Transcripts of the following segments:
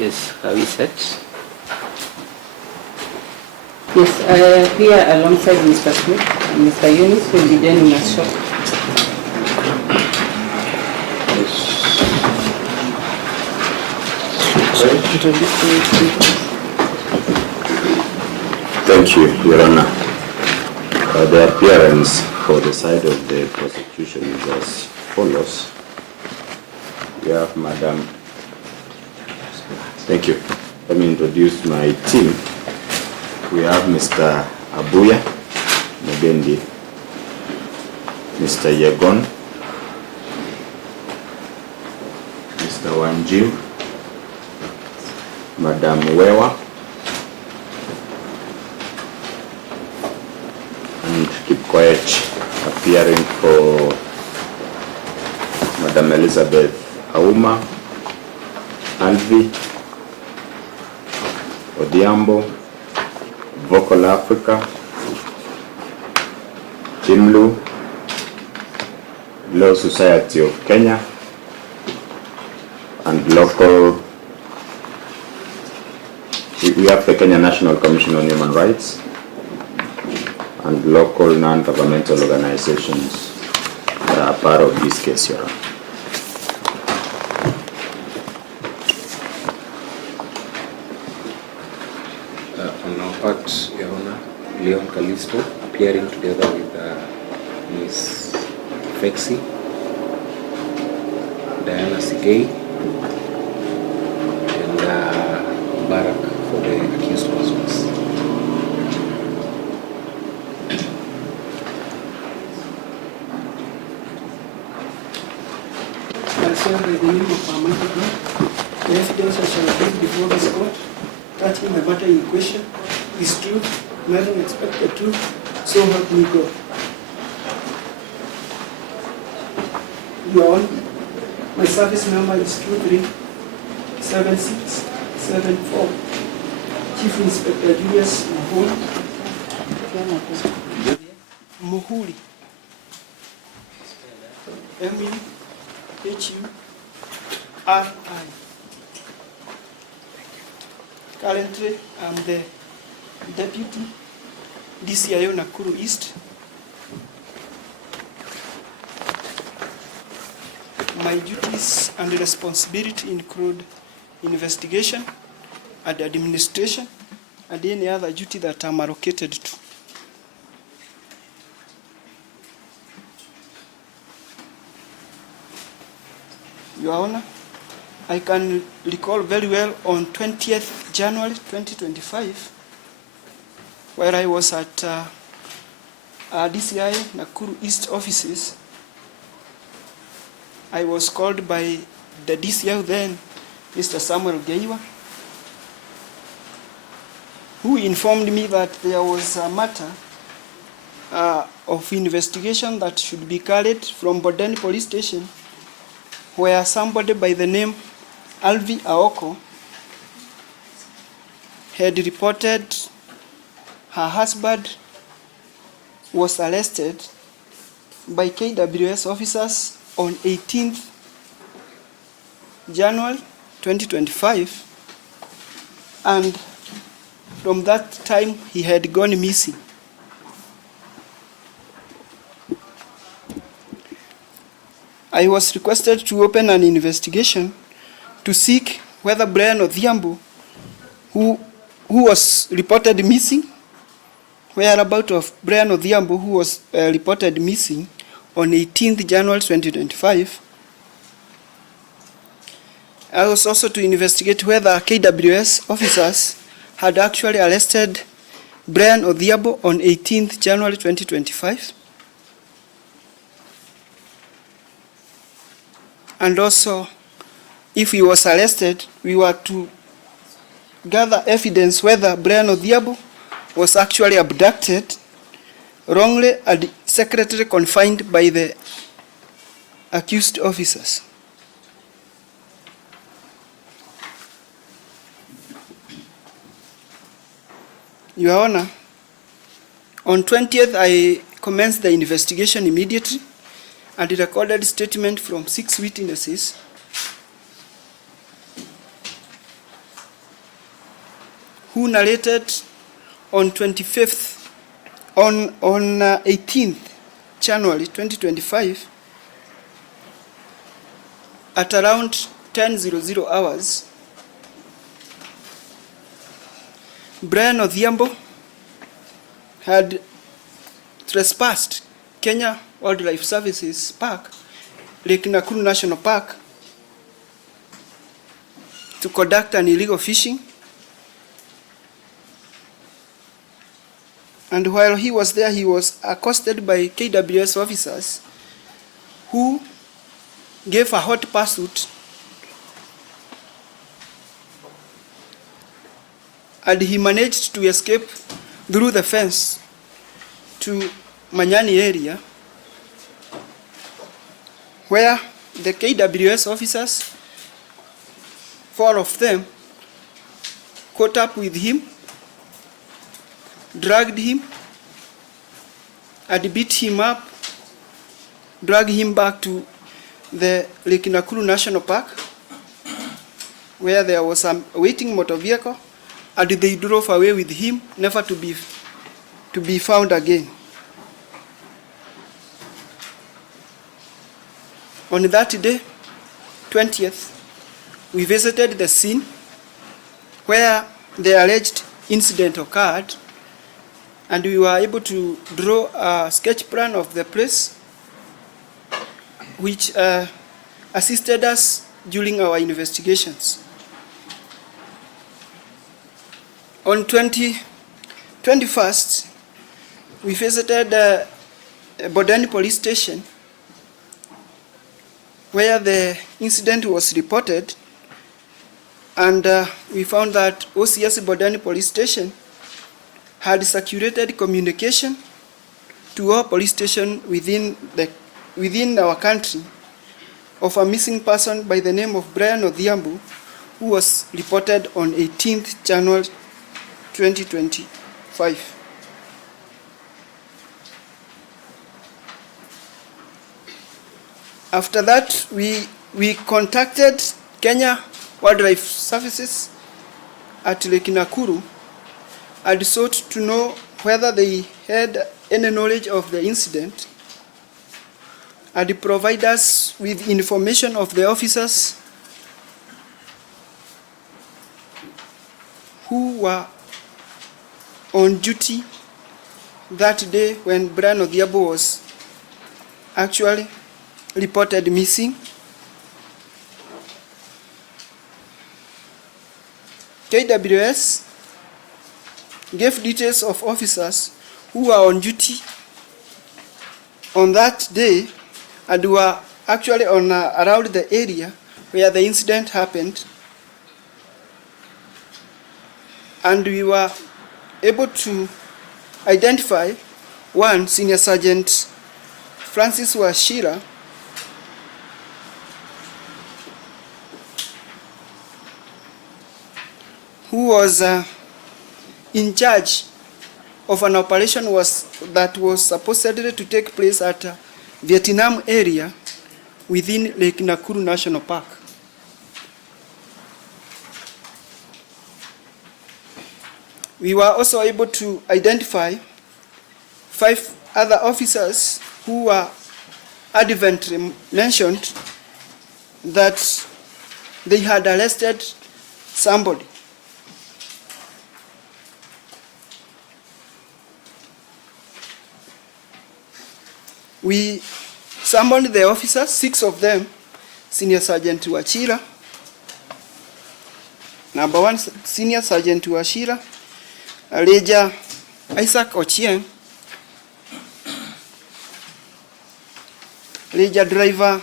Yes, are we set? Yes, I appear alongside Mr. Smith and Mr. Yunus will be joining us shortly. Thank you, Your Honor. The appearance for the side of the prosecution is as follows. We have Madam. Thank you. Let me introduce my team. We have Mr. Abuya Mugendi, Mr. Yegon, Mr. Wanjiu, Madam Wewa, and keep quiet, appearing for Madam Elizabeth Auma, Alvi, Odhiambo, Vocal Africa, Timlu, Law Society of Kenya, and local. We have the Kenya National Commission on Human Rights and local non-governmental organizations that are part of this case, Your Honor. On our part, Your Honor, Leon Calisto appearing together with Ms. Fexi, Diana Sigei, and Barak for the accused persons. I swear by the name of Almighty God, the evidence I shall give before this court, touching the matter in question, is true, nothing expected truth, so help me God. Your Honor, my service number is 237674. Chief Inspector Julius Muhuri. M-U-H-U-R-I. Currently, I'm the Deputy DCIO Nakuru East. My duties and responsibility include investigation and administration and any other duty that I'm allocated to. Your Honor, I can recall very well on 20th January 2025, where I was at DCI Nakuru East offices. I was called by the DCI then, Mr. Samuel Geiwa, who informed me that there was a matter of investigation that should be carried from Bodeni Police Station, where somebody by the name Alvi Aoko had reported her husband was arrested by KWS officers on 18th January 2025, and from that time he had gone missing. I was requested to open an investigation to seek whether Brian Odhiambo, who was reported missing, whereabouts of Brian Odhiambo, who was reported missing on 18th January 2025. I was also to investigate whether KWS officers had actually arrested Brian Odhiambo on 18th January 2025. And also, if he was arrested, we were to gather evidence whether Brian Odhiambo was actually abducted, wrongly and secretly confined by the accused officers. Your Honor, on 20th I commenced the investigation immediately and recorded statement from 6 witnesses who narrated on 18th January 2025 at around 10:00 hours, Brian Odhiambo had trespassed Kenya Wildlife Services Park, Lake Nakuru National Park, to conduct an illegal fishing. And while he was there, he was accosted by KWS officers who gave a hot pursuit and he managed to escape through the fence to Manyani area, where the KWS officers, 4 of them, caught up with him, dragged him, and beat him up, dragged him back to the Lake Nakuru National Park, where there was a waiting motor vehicle, and they drove away with him, never to be found again. On that day, 20th, we visited the scene where the alleged incident occurred, and we were able to draw a sketch plan of the place, which assisted us during our investigations. On 21st, we visited Bodani Police Station, where the incident was reported, and we found that OCS Bodani Police Station had circulated communication to all police stations within our country of a missing person by the name of Brian Odhiambo, who was reported on 18th January 2025. After that, we contacted Kenya Wildlife Services at Lake Nakuru and sought to know whether they had any knowledge of the incident and provide us with information of the officers who were on duty that day when Brian Odhiambo was actually reported missing. KWS gave details of officers who were on duty on that day and were actually on around the area where the incident happened, and we were able to identify one Senior Sergeant Francis Washira, who was in charge of an operation that was supposedly to take place at Vietnam area within Lake Nakuru National Park. We were also able to identify 5 other officers who were advently mentioned that they had arrested somebody. We summoned the officers, 6 of them, Senior Sergeant Wachira, number 1 Senior Sergeant Wachira, Ranger Isaac Ochieng, Ranger Driver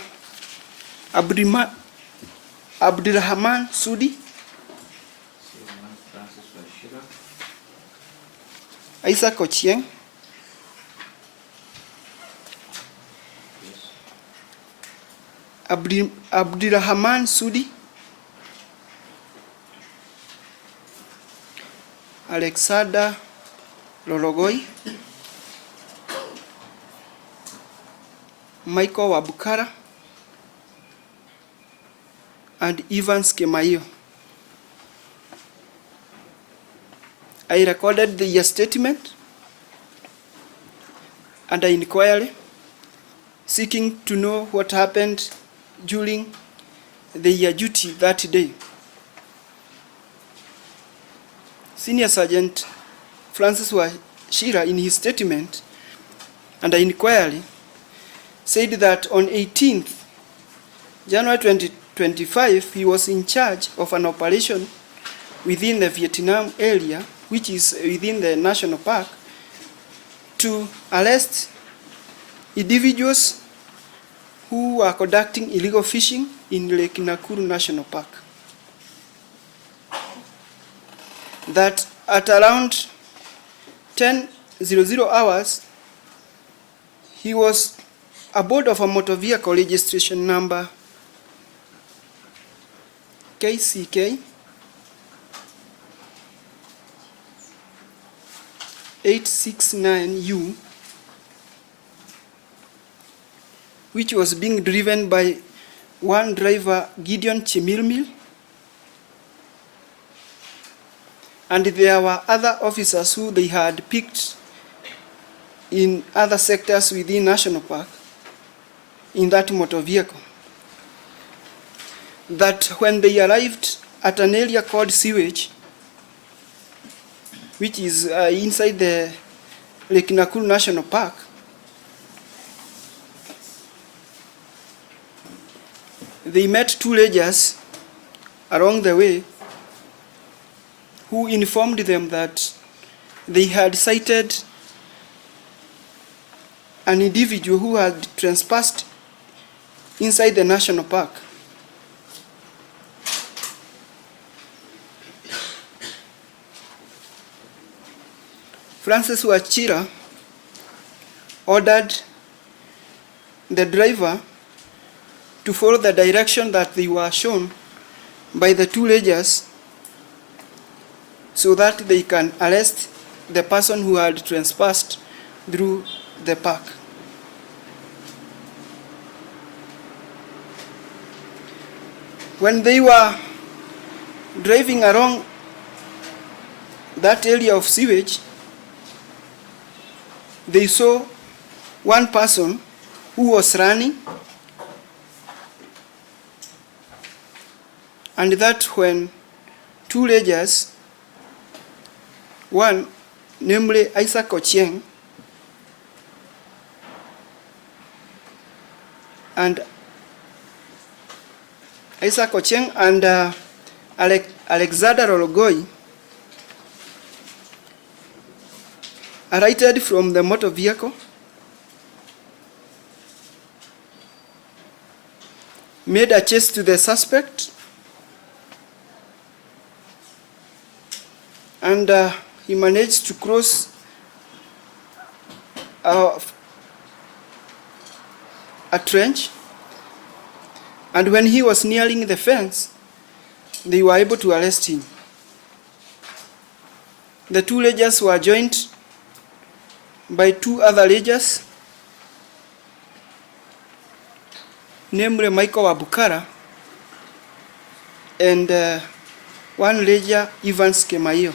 Abdurrahman Sudi, Isaac Ochieng, Abdurrahman Sudi, Alexander Lologoi, Michael Wabukara, and Evans Kemayo. I recorded their statement and an inquiry seeking to know what happened during their duty that day. Senior Sergeant Francis Wachira, in his statement and an inquiry, said that on 18th January 2025, he was in charge of an operation within the Vietnam area, which is within the national park, to arrest individuals who were conducting illegal fishing in Lake Nakuru National Park. That at around 10:00 hours, he was aboard of a motor vehicle registration number KCK 869U, which was being driven by one driver, Gideon Chimilmil, and there were other officers who they had picked in other sectors within National Park in that motor vehicle. That when they arrived at an area called Sewage, which is inside the Lake Nakuru National Park, they met two rangers along the way who informed them that they had sighted an individual who had trespassed inside the national park. Francis Wachira ordered the driver to follow the direction that they were shown by the two rangers so that they can arrest the person who had trespassed through the park. When they were driving along that area of Sewage, they saw one person who was running, and that when two rangers, one namely Isaac Ochieng and Alexander Ologoi, alighted from the motor vehicle, made a chase to the suspect, and he managed to cross a trench, and when he was nearing the fence, they were able to arrest him. The two rangers were joined by two other rangers, namely Michael Wabukara and one ranger, Evans Kemayo.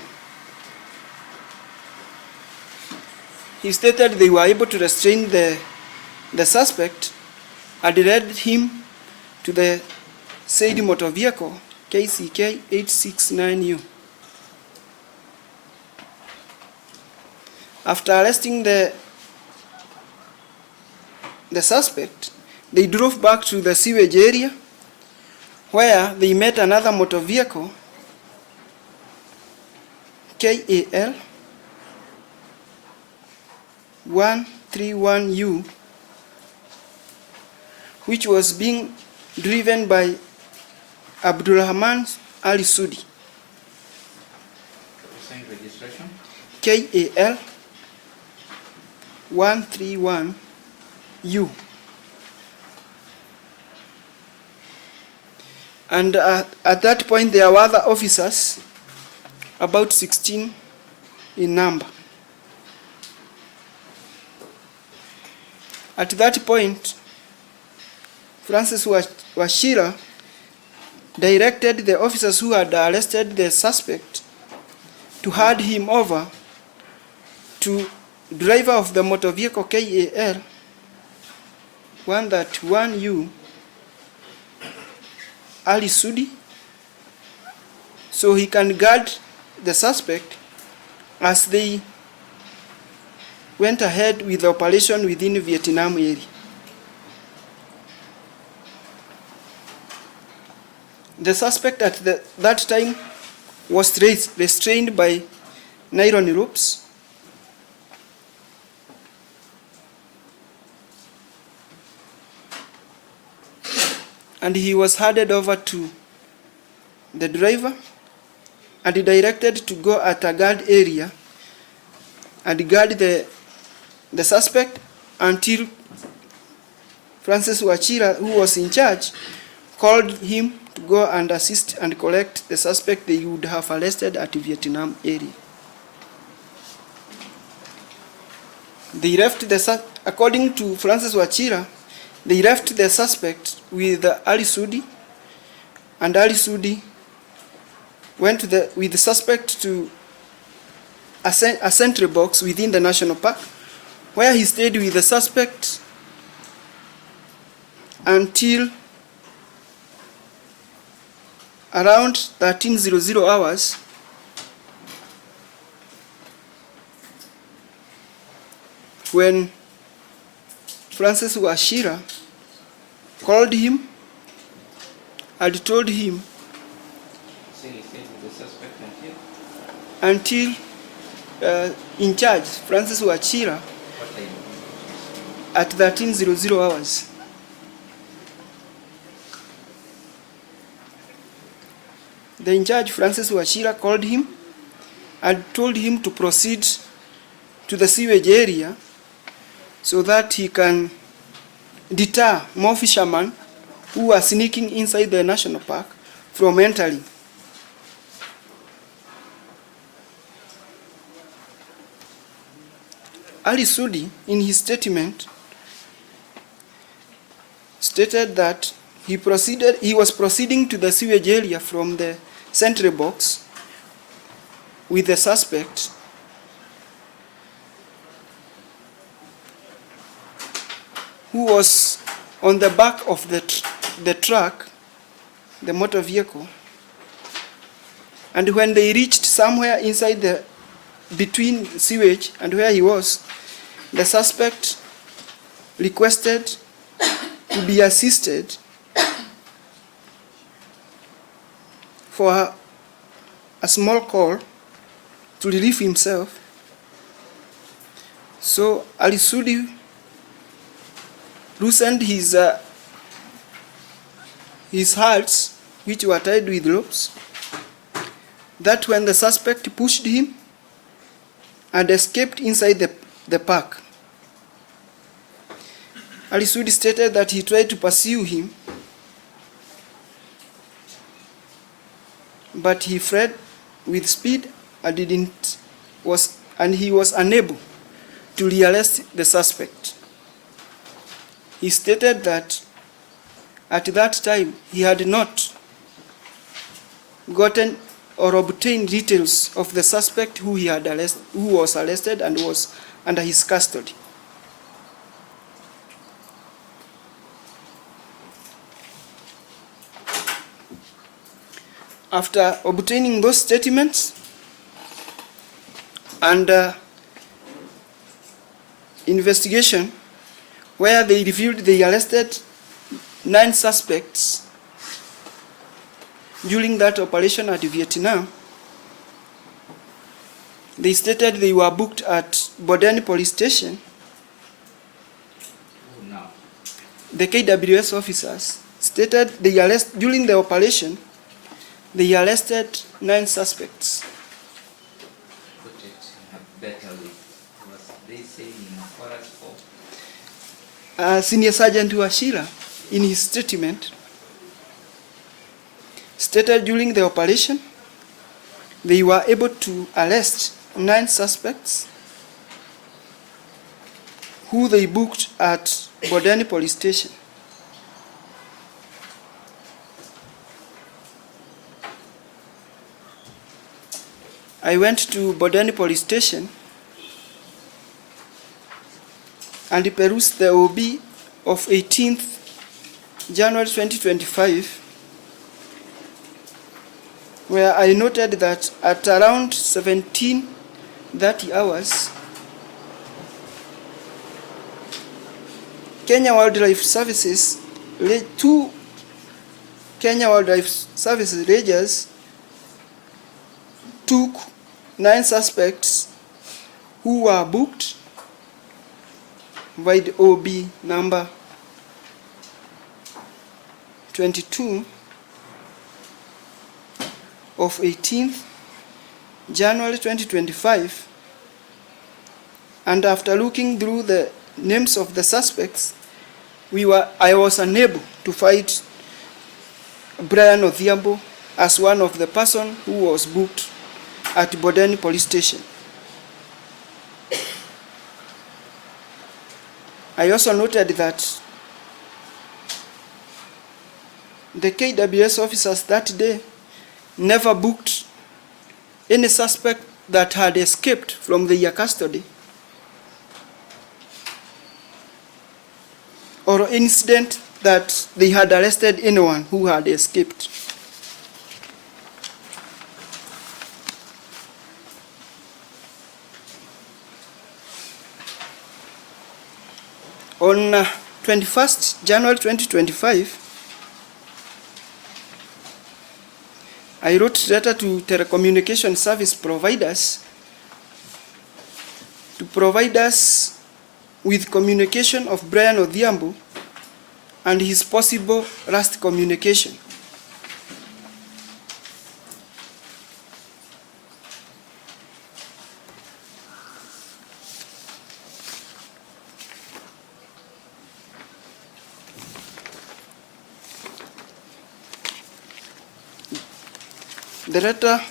He stated they were able to restrain the suspect and led him to the said motor vehicle, KCK 869U. After arresting the suspect, they drove back to the sewage area where they met another motor vehicle, KAL 131U, which was being driven by Abdulrahman Ali Sudi. Same registration? KAL 131U. And at that point, there were other officers, about 16 in number. At that point, Francis Wachira directed the officers who had arrested the suspect to hand him over to driver of the motor vehicle KAL 131U Ali Sudi, so he can guard the suspect as they went ahead with the operation within Vietnam area. The suspect at that time was restrained by nylon ropes. And he was handed over to the driver and directed to go at a guard area and guard the suspect until Francis Wachira, who was in charge, called him to go and assist and collect the suspect they would have arrested at the Vietnam area. They left according to Francis Wachira, they left the suspect with Ali Sudi, and Ali Sudi went with the suspect to a sentry box within the national park, where he stayed with the suspect until around 1300 hours, when Francis Wachira called him and told him until in charge Francis Wachira at 1300 hours. The in charge Francis Wachira called him and told him to proceed to the sewage area so that he can deter more fishermen who are sneaking inside the national park from entering. Ali Sudi, in his statement, stated that he was proceeding to the sewage area from the sentry box with the suspect, who was on the back of the truck, the motor vehicle. And when they reached somewhere inside between sewage and where he was, the suspect requested to be assisted for a small call to relieve himself. So Ali Sudi loosened his halts, which were tied with ropes, that when the suspect pushed him and escaped inside the park. Ali Sudi stated that he tried to pursue him, but he fled with speed and he was unable to rearrest the suspect. He stated that at that time he had not gotten or obtained details of the suspect who was arrested and was under his custody. After obtaining those statements and investigation, where they revealed they arrested 9 suspects during that operation at Vietnam, they stated they were booked at Bodeni police station. The KWS officers stated during the operation, they arrested 9 suspects. Put it betterly. Was they saying in chorus form? Senior Sergeant Wachira, in his statement, stated during the operation, they were able to arrest 9 suspects who they booked at Bodeni police station. I went to Bodeni Police Station and perused the OB of 18th January 2025, where I noted that at around 17:30 hours, Kenya Wildlife Services, two Kenya Wildlife Services rangers took 9 suspects who were booked by the OB number 22 of 18th January 2025, and after looking through the names of the suspects, I was unable to find Brian Odhiambo as one of the person who was booked at Bodeni Police Station. I also noted that the KWS officers that day never booked any suspect that had escaped from their custody or incident that they had arrested anyone who had escaped. On 21st January 2025, I wrote a letter to telecommunication service providers to provide us with communication of Brian Odhiambo and his possible last communication. The letter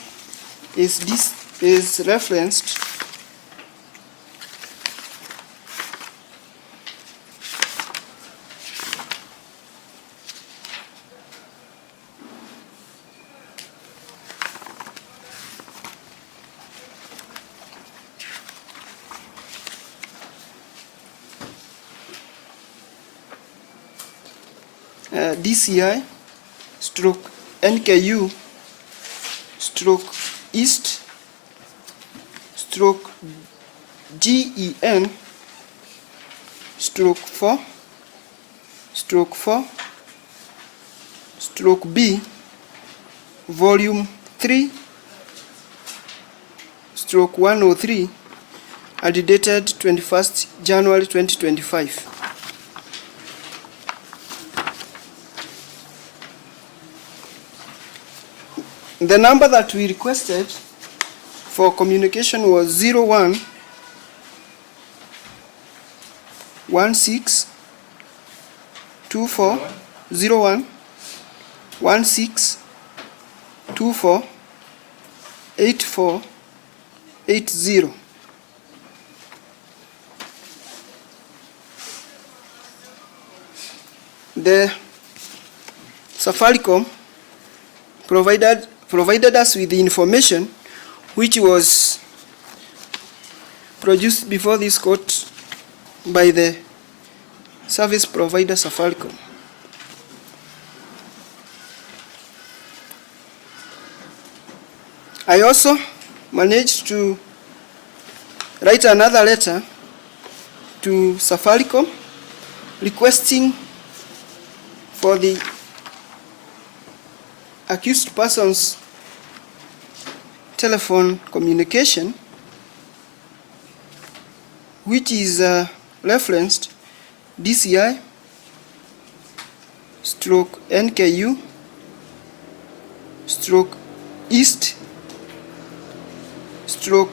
is referenced DCI stroke NKU stroke East stroke GEN stroke 4 stroke 4 stroke B volume 3 stroke 103 and dated 21st January 2025. The number that we requested for communication was 01 16 24 01 16 24 84 80. The Safaricom provided us with the information which was produced before this court by the service provider Safaricom. I also managed to write another letter to Safaricom requesting for the accused person's telephone communication, which is referenced DCI stroke NKU stroke East stroke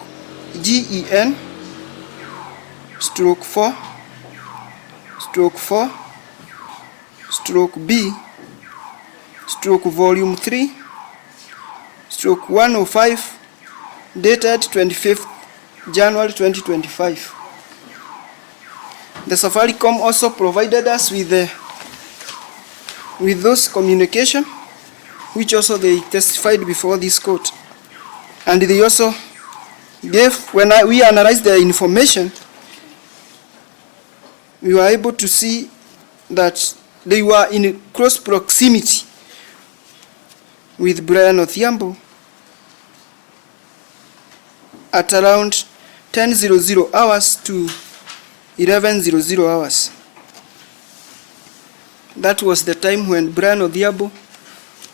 GEN stroke 4 stroke 4 stroke B stroke volume 3 stroke 105 dated 25th January 2025. The Safaricom also provided us with those communication, which also they testified before this court, and they also we analyzed the information, we were able to see that they were in close proximity with Brian Odhiambo at around 10:00 hours to 11:00 hours. That was the time when Brian Odhiambo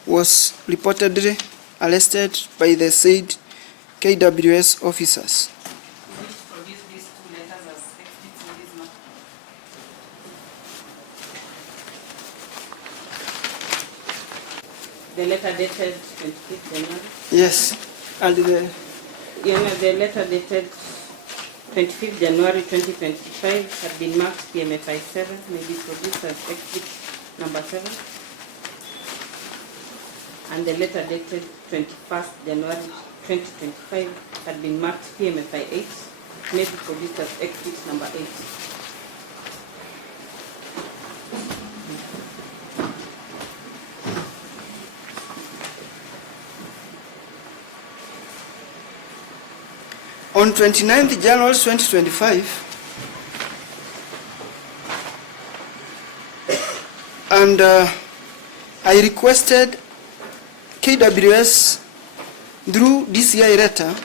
was reportedly arrested by the said KWS officers. The letter dated 25th January? Yes, and the letter dated 25th January 2025 had been marked PMFI 7, may be produced as exhibit number 7. And the letter dated 21st January 2025 had been marked PMFI 8, may be produced as exhibit number 8. On 29th January 2025, and I requested KWS through DCI letter,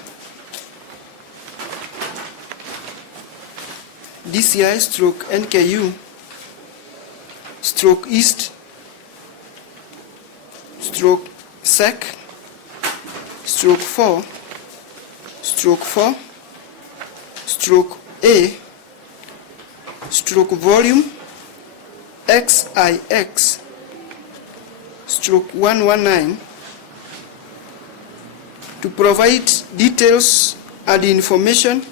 DCI stroke NKU stroke East stroke SEC stroke 4 stroke 4 stroke A stroke volume XIX stroke 119 to provide details and information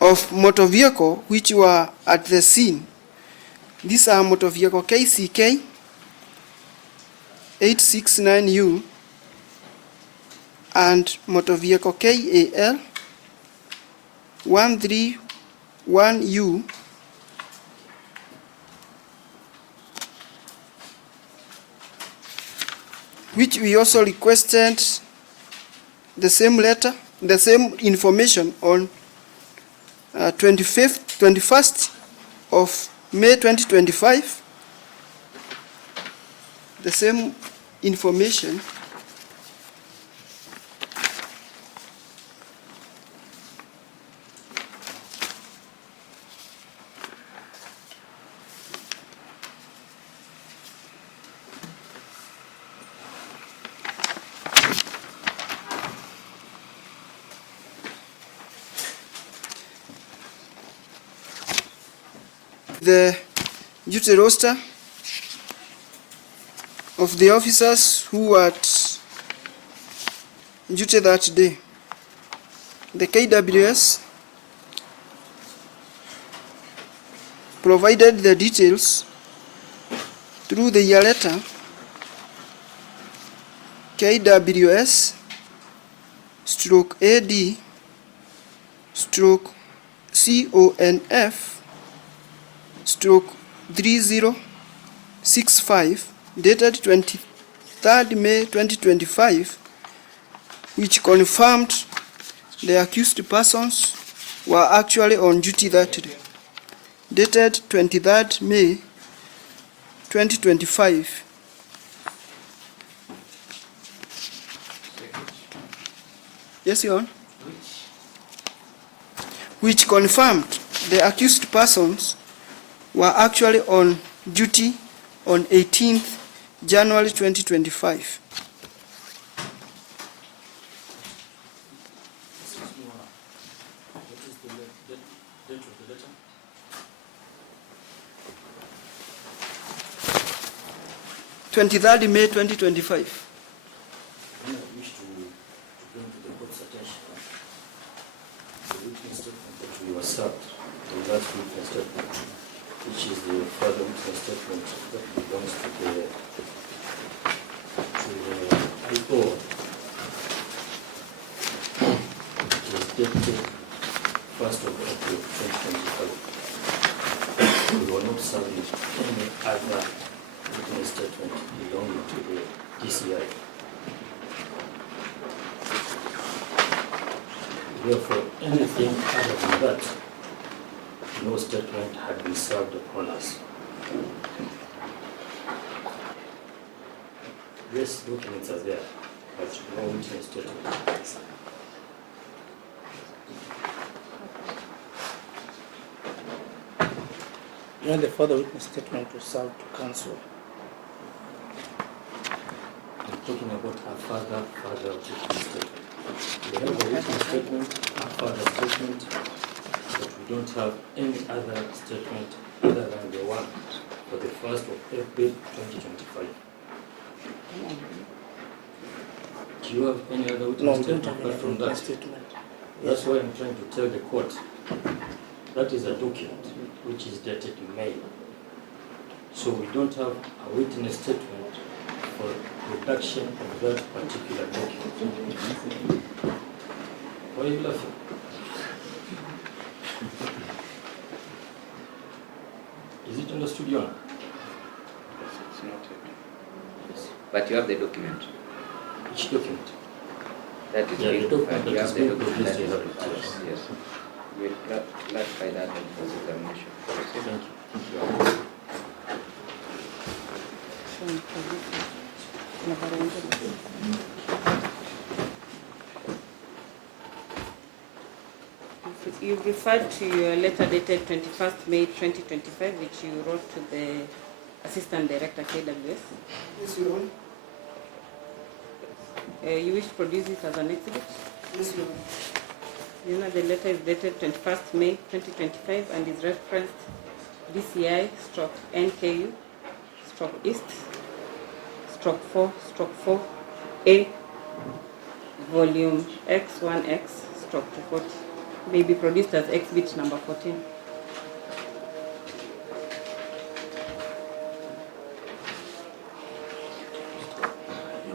of motor vehicle which were at the scene. These are motor vehicle KCK 869U and motor vehicle KAL 131U, which we also requested the same letter, the same information on 21st of May 2025, the same information the duty roster of the officers who were at duty that day. The KWS provided the details through the year letter KWS stroke AD stroke CONF stroke 3065 dated 23rd May 2025, which confirmed the accused persons were actually on duty that day, dated 23rd May 2025. Yes, Your Honor. Which confirmed the accused persons were actually on duty on 18th January 2025. What is the date of the letter? 23rd May 2025. I wish to bring to the court's attention the witness statement that we were served, the last witness statement, which is the further witness statement that belongs to the report. It is dated 1st of April 2025. We were not served any other witness statement belonging to the DCI. The Therefore, anything other than that, no statement had been served upon us. Yes, documents are there, but no witness statement. When the further witness statement was served to counsel, I'm talking about a further witness statement. We have a witness statement, a further statement, but we don't have any other statement other than the one for the 1st of April 2025. Do you have any other no, witness we don't statement have apart any from witness that? statement. That's why I'm trying to tell the court that is a document which is dated May. So we don't have a witness statement for production of that particular document. Why are you laughing? Is it understood, Your Honor? It's noted. Yes. But you have the document. Which document? That is Yeah, the being document prepared. You that have is the being document produced, that is you have it, prepared. yes. Yes. We'll clarify that in cross-examination. Thank you. You referred to your letter dated 21st May 2025, which you wrote to the Assistant Director KWS. Yes, Your Honor. You wish to produce it as an exhibit? Yes, Your Honor. You know, the letter is dated 21st May 2025 and is referenced DCI stroke NKU stroke East stroke 4/4A volume X1X stroke 240. May be produced as exhibit number 14.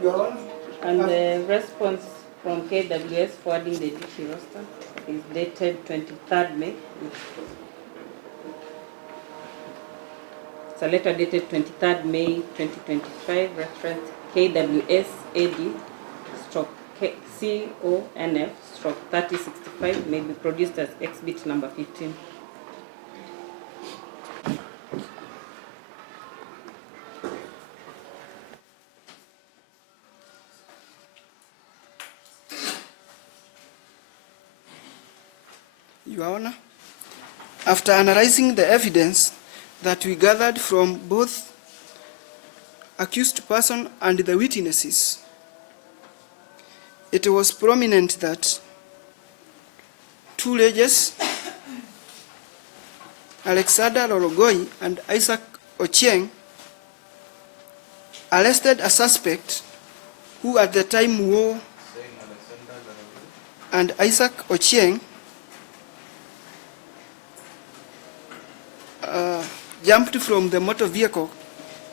Your Honor. And the response from KWS forwarding the duty roster is dated 23rd May. It's a letter dated 23rd May 2025, reference KWS AD stroke CONF stroke 3065, may be produced as exhibit number 15. Your Honor, after analyzing the evidence that we gathered from both accused person and the witnesses, it was prominent that two ladies, Alexander Orogoi and Isaac Ochieng, arrested a suspect who at the time wore and Isaac Ochieng jumped from the motor vehicle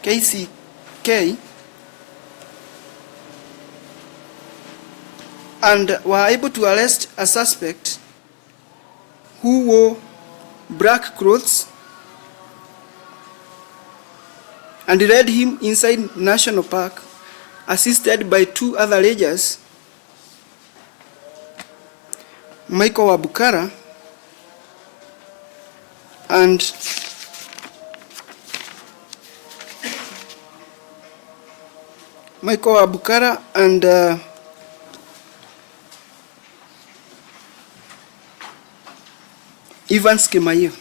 KCK and were able to arrest a suspect who wore black clothes and led him inside National Park, assisted by two other rangers, Michael Wabukara and Evans Kemayo.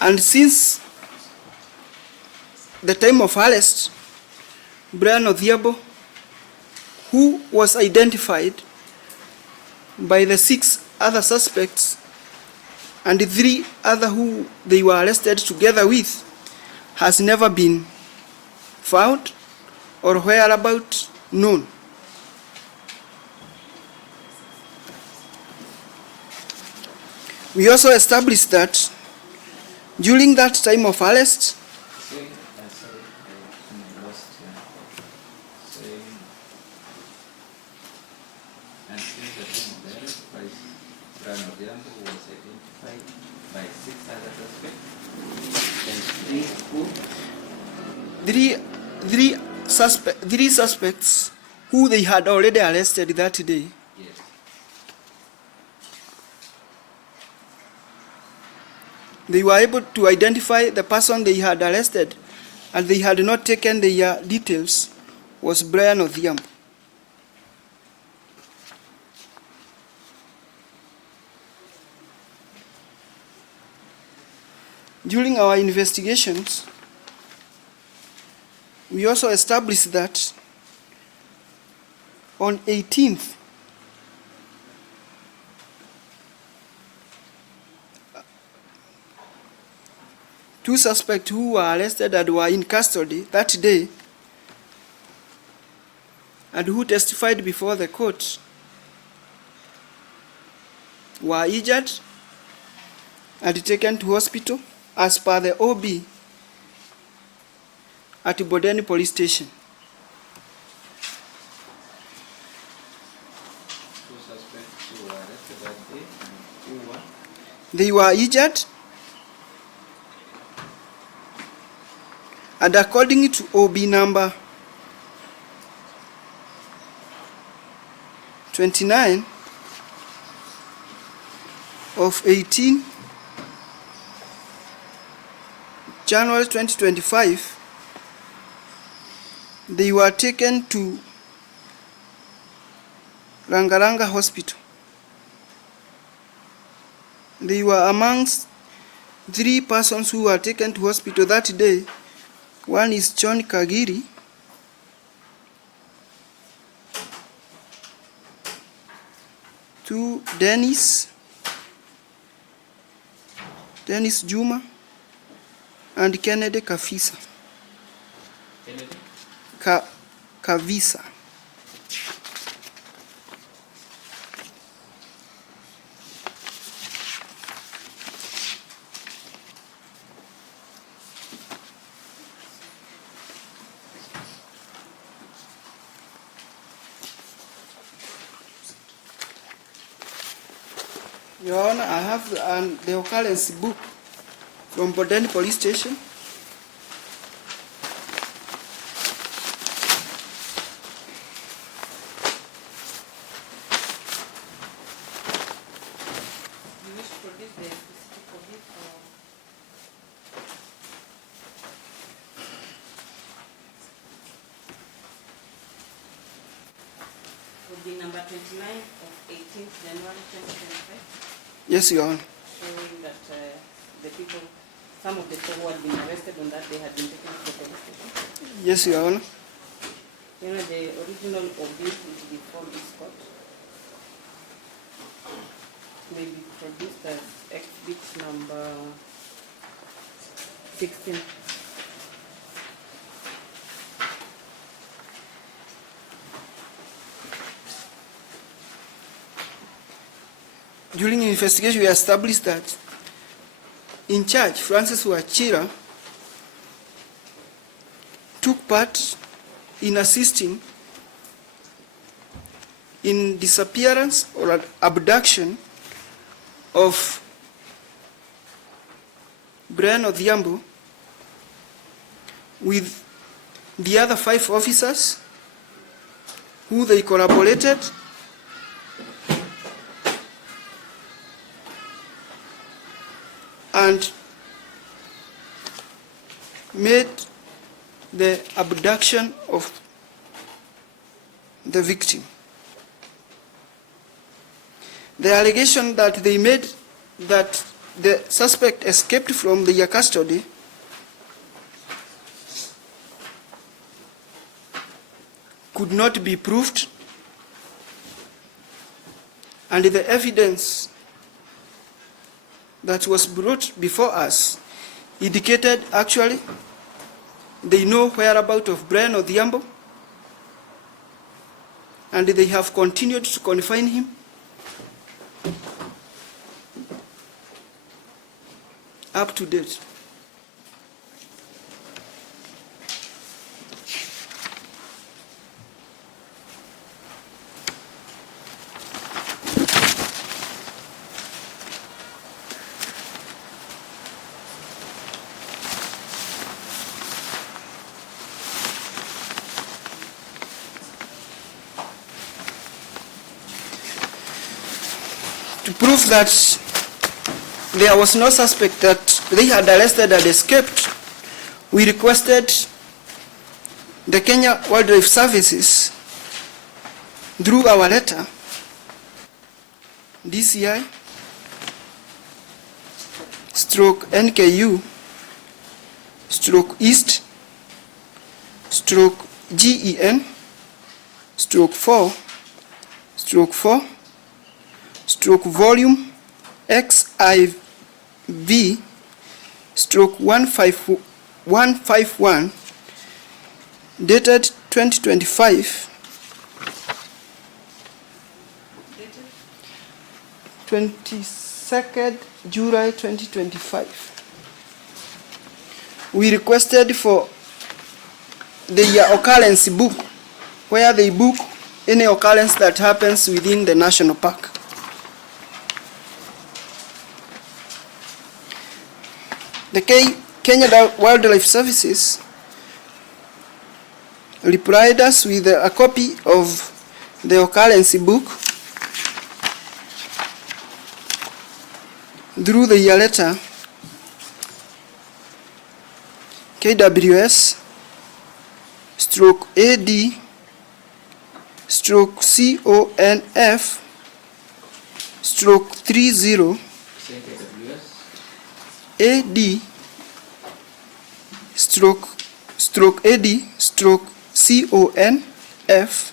And since the time of arrest, Brian Odhiambo, who was identified by the 6 other suspects and the 3 other who they were arrested together with, has never been found or whereabout known. We also established that during that time of arrest, And since the time of the arrest, Odhiambo was identified by 6 other suspects and 3 who? Three suspects who they had already arrested that day. Yes. They were able to identify the person they had arrested, and they had not taken their details, was Brian Odhiambo. During our investigations, we also established that on 18th, two suspects who were arrested and were in custody that day and who testified before the court were injured and taken to hospital as per the OB at Bodeni Police Station. 2 suspects who were arrested that day and 2 were? They were injured, and according to OB number 29 of 18 January 2025, they were taken to Rangaranga Hospital. They were amongst 3 persons who were taken to hospital that day. One is John Kagiri, two Dennis Juma, and Kennedy Kavisa. Kennedy? Kavisa. Your Honor, I have the occurrence book from Bodeni Police Station. You wish to produce the specific of it or? Would be number 29 of 18th January 2025, Yes, Your Honor. showing that the people, some of the people who had been arrested on that day had been taken to the police station. Yes, Your Honor. You know, the original of this is before this court. May be produced as exhibit number 16. During investigation, we established that in charge, Francis Wachira took part in assisting in disappearance or abduction of Brian Odhiambo with the other 5 officers who they collaborated and made the abduction of the victim. The allegation that they made that the suspect escaped from their custody could not be proved, and the evidence that was brought before us indicated actually they know whereabouts of Brian Odhiambo, and they have continued to confine him up to date. To prove that there was no suspect that they had arrested and escaped, we requested the Kenya Wildlife Services, through our letter, DCI, stroke NKU, stroke East, stroke GEN, stroke 4, stroke 4, stroke volume XIV, stroke 151, dated 2025, 22nd July 2025. We requested for the occurrence book, where they book any occurrence that happens within the national park. The Kenya Wildlife Services replied us with a copy of the occurrence book through the letter KWS stroke AD stroke CONF stroke 30 AD stroke AD stroke CONF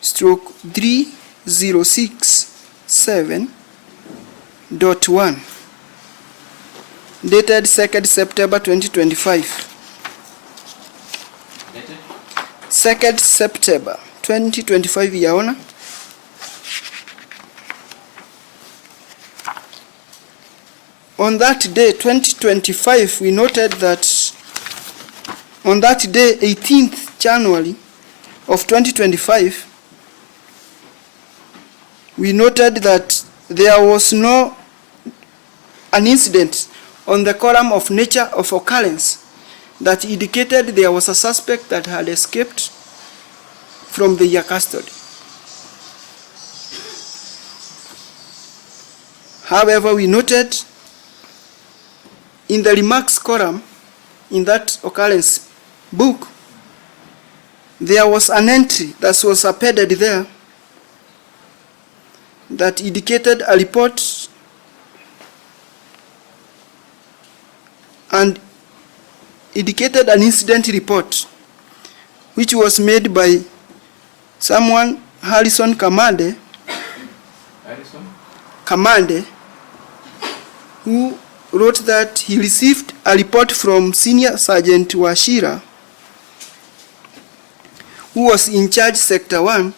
stroke 3067.1, dated 2nd September 2025. 2nd September 2025, Your Honor. On that day, 2025, we noted that on that day, 18th January of 2025, we noted that there was an incident on the column of nature of occurrence that indicated there was a suspect that had escaped from the custody. However, we noted in the remarks column in that occurrence book, there was an entry that was appended there that indicated a report and indicated an incident report which was made by someone, Harrison Kamande, who wrote that he received a report from Senior Sergeant Washira, who was in charge Sector 1,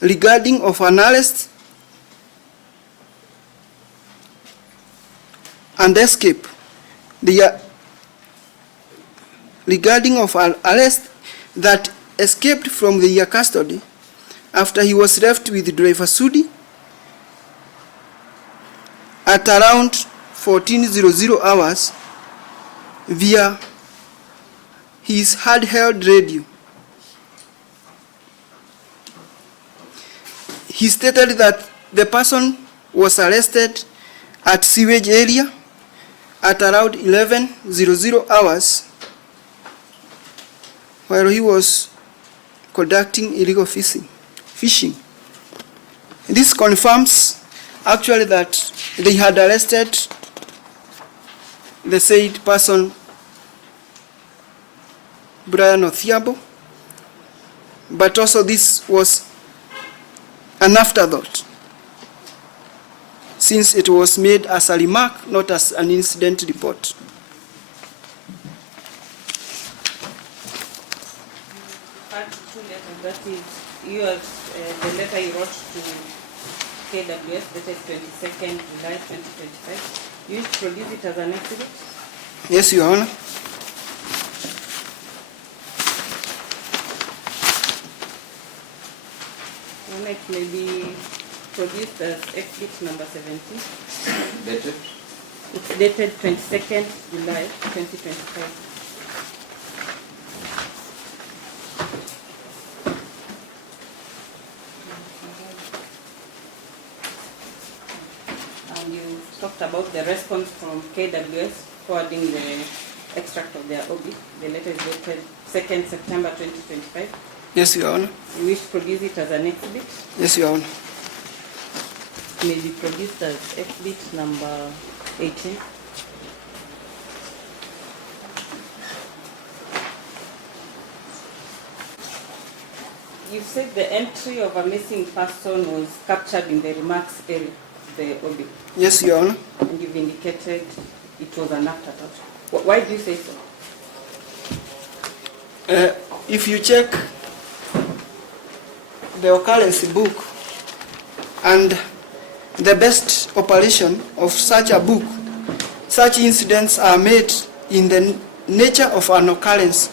regarding of an arrest and escape. Regarding of an arrest that escaped from the custody after he was left with driver Sudi at around 14:00 hours via his handheld radio. He stated that the person was arrested at sewage area at around 11:00 hours while he was conducting illegal fishing. This confirms actually that they had arrested the said person, Brian Odhiambo, but also this was an afterthought, since it was made as a remark, not as an incident report. That is yours, the letter you wrote to KWS dated 22nd July 2025. You should produce it as an exhibit. Yes, Your Honor. It may be produced as exhibit number 17. Dated? It's dated 22nd July 2025. talked about the response from KWS forwarding the extract of their OB. The letter is dated 2nd September 2025. Yes, Your Honor. We wish to produce it as an exhibit. Yes, Your Honor. It may be produced as exhibit number 18. You said the entry of a missing person was captured in the remarks area of the OB, Yes, Your Honor. and you've indicated it was an afterthought. Why do you say so? If you check the occurrence book and the best operation of such a book, such incidents are made in the nature of an occurrence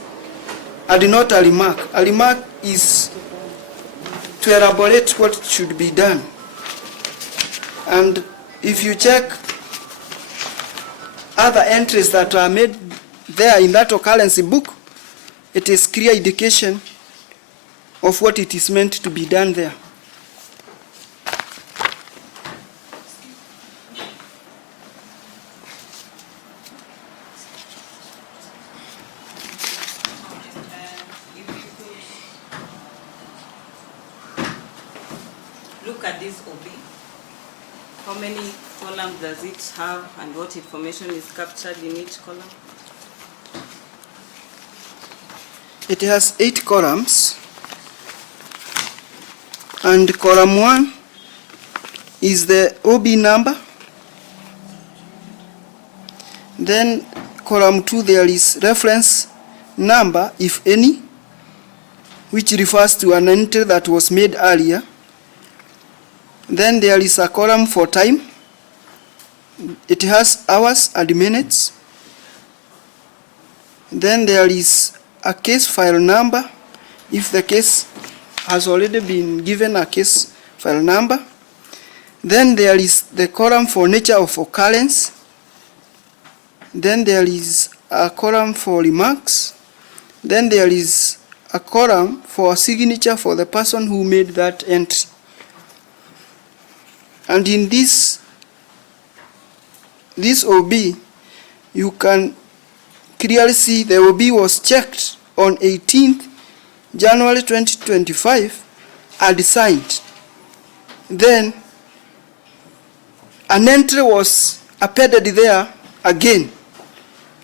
and not a remark. A remark is to elaborate what should be done. And if you check other entries that are made there in that occurrence book, it is clear indication of what it is meant to be done there. Look at this OB. How many columns does it have and what information is captured in each column? It has 8 columns, and column 1 is the OB number. Then column 2 there is reference number, if any, which refers to an entry that was made earlier. Then there is a column for time. It has hours and minutes. Then there is a case file number, if the case has already been given a case file number. Then there is the column for nature of occurrence. Then there is a column for remarks. Then there is a column for a signature for the person who made that entry. And in this OB, you can clearly see the OB was checked on 18th January 2025 and signed. Then an entry was appended there again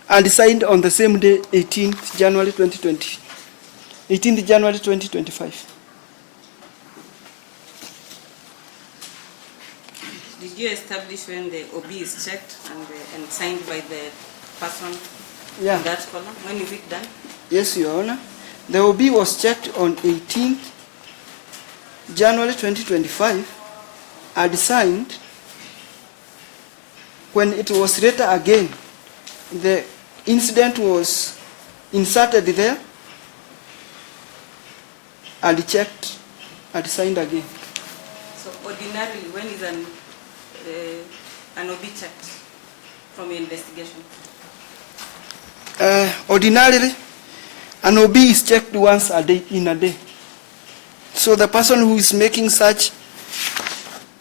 and signed on the same day, 18th January 2025. Did you establish when the OB is checked and signed by the person in that column? When is it done? Yes, Your Honor. The OB was checked on 18th January 2025 and signed. When it was later again, the incident was inserted there and checked and signed again. So ordinarily, when is an OB checked from your investigation? Ordinarily, an OB is checked once a day, in a day. So the person who is making such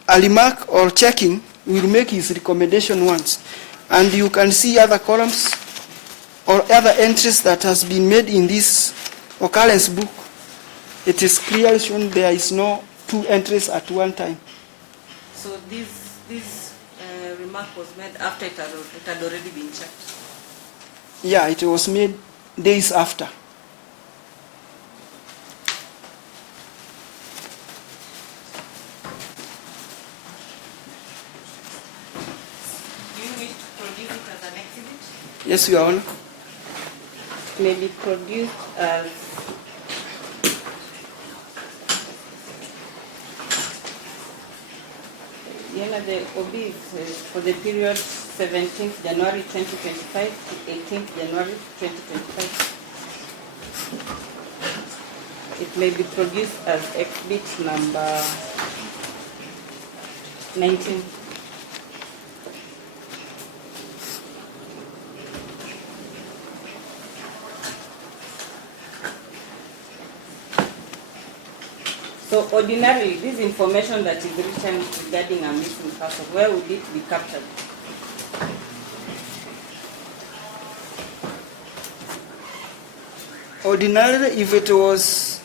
a remark or checking will make his recommendation once. And you can see other columns or other entries that has been made in this occurrence book. It is clearly shown there is no 2 entries at one time. So this remark was made after it had already been checked? Yeah, it was made days after. Do you wish to produce it as an exhibit? Yes, Your Honor. It may be produced as the OB is for the period 17th January 2025 to 18th January 2025. It may be produced as exhibit number 19. So So ordinarily, this information that is written regarding a missing person, where would it be captured? Ordinarily, if it was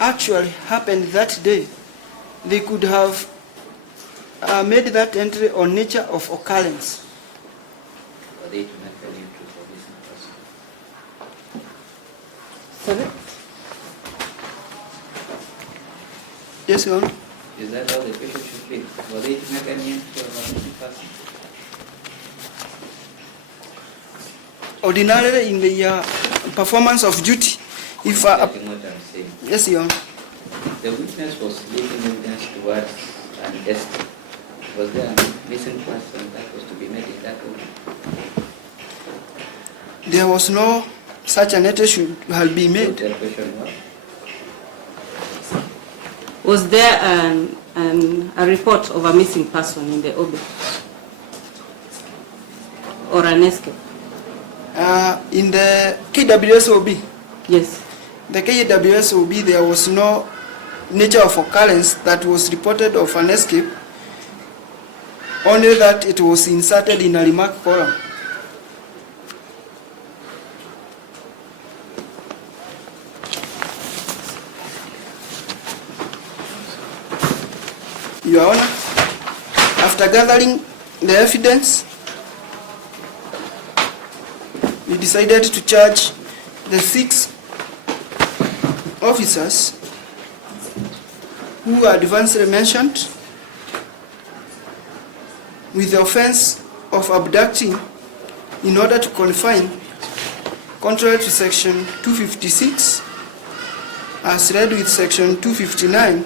actually happened that day, they could have made that entry on nature of occurrence. For they to make an entry for missing person. Sorry? Yes, Your Honor. Is that how the question should be? For they to make an entry of a missing person? Ordinarily, in the performance of duty, if Getting what I'm saying. yes, Your Honor. The witness was leaving evidence towards an estate. Was there a missing person that was to be made in that room? There was no such an entry should have been So made. the question was? Was there a report of a missing person in the OB? Or an escape? In the KWS Yes. the KWS there was no nature of occurrence that was reported of an escape, only that it was inserted in a remark column. Your Honor, after gathering the evidence, we decided to charge the 6 officers who are advancedly mentioned with the offense of abducting in order to confine, contrary to section 256, as read with section 259.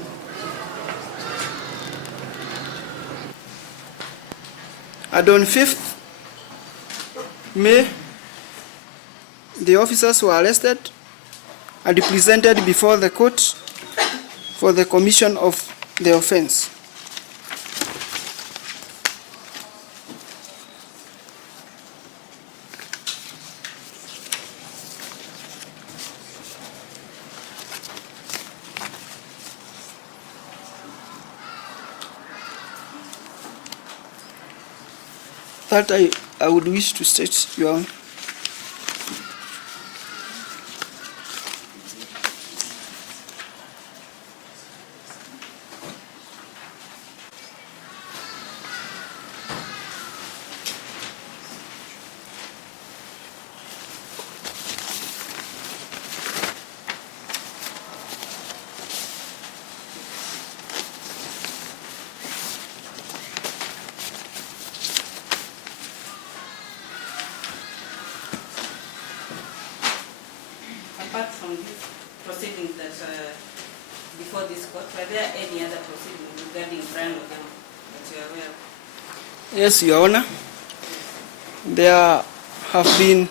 And on 5th May, the officers were arrested and presented before the court for the commission of the offense. That I would wish to state, Your Honor. Apart from these proceedings that before this court, were there any other proceedings regarding Brian Odhiambo that you are aware of? Yes, Your Honor. There have been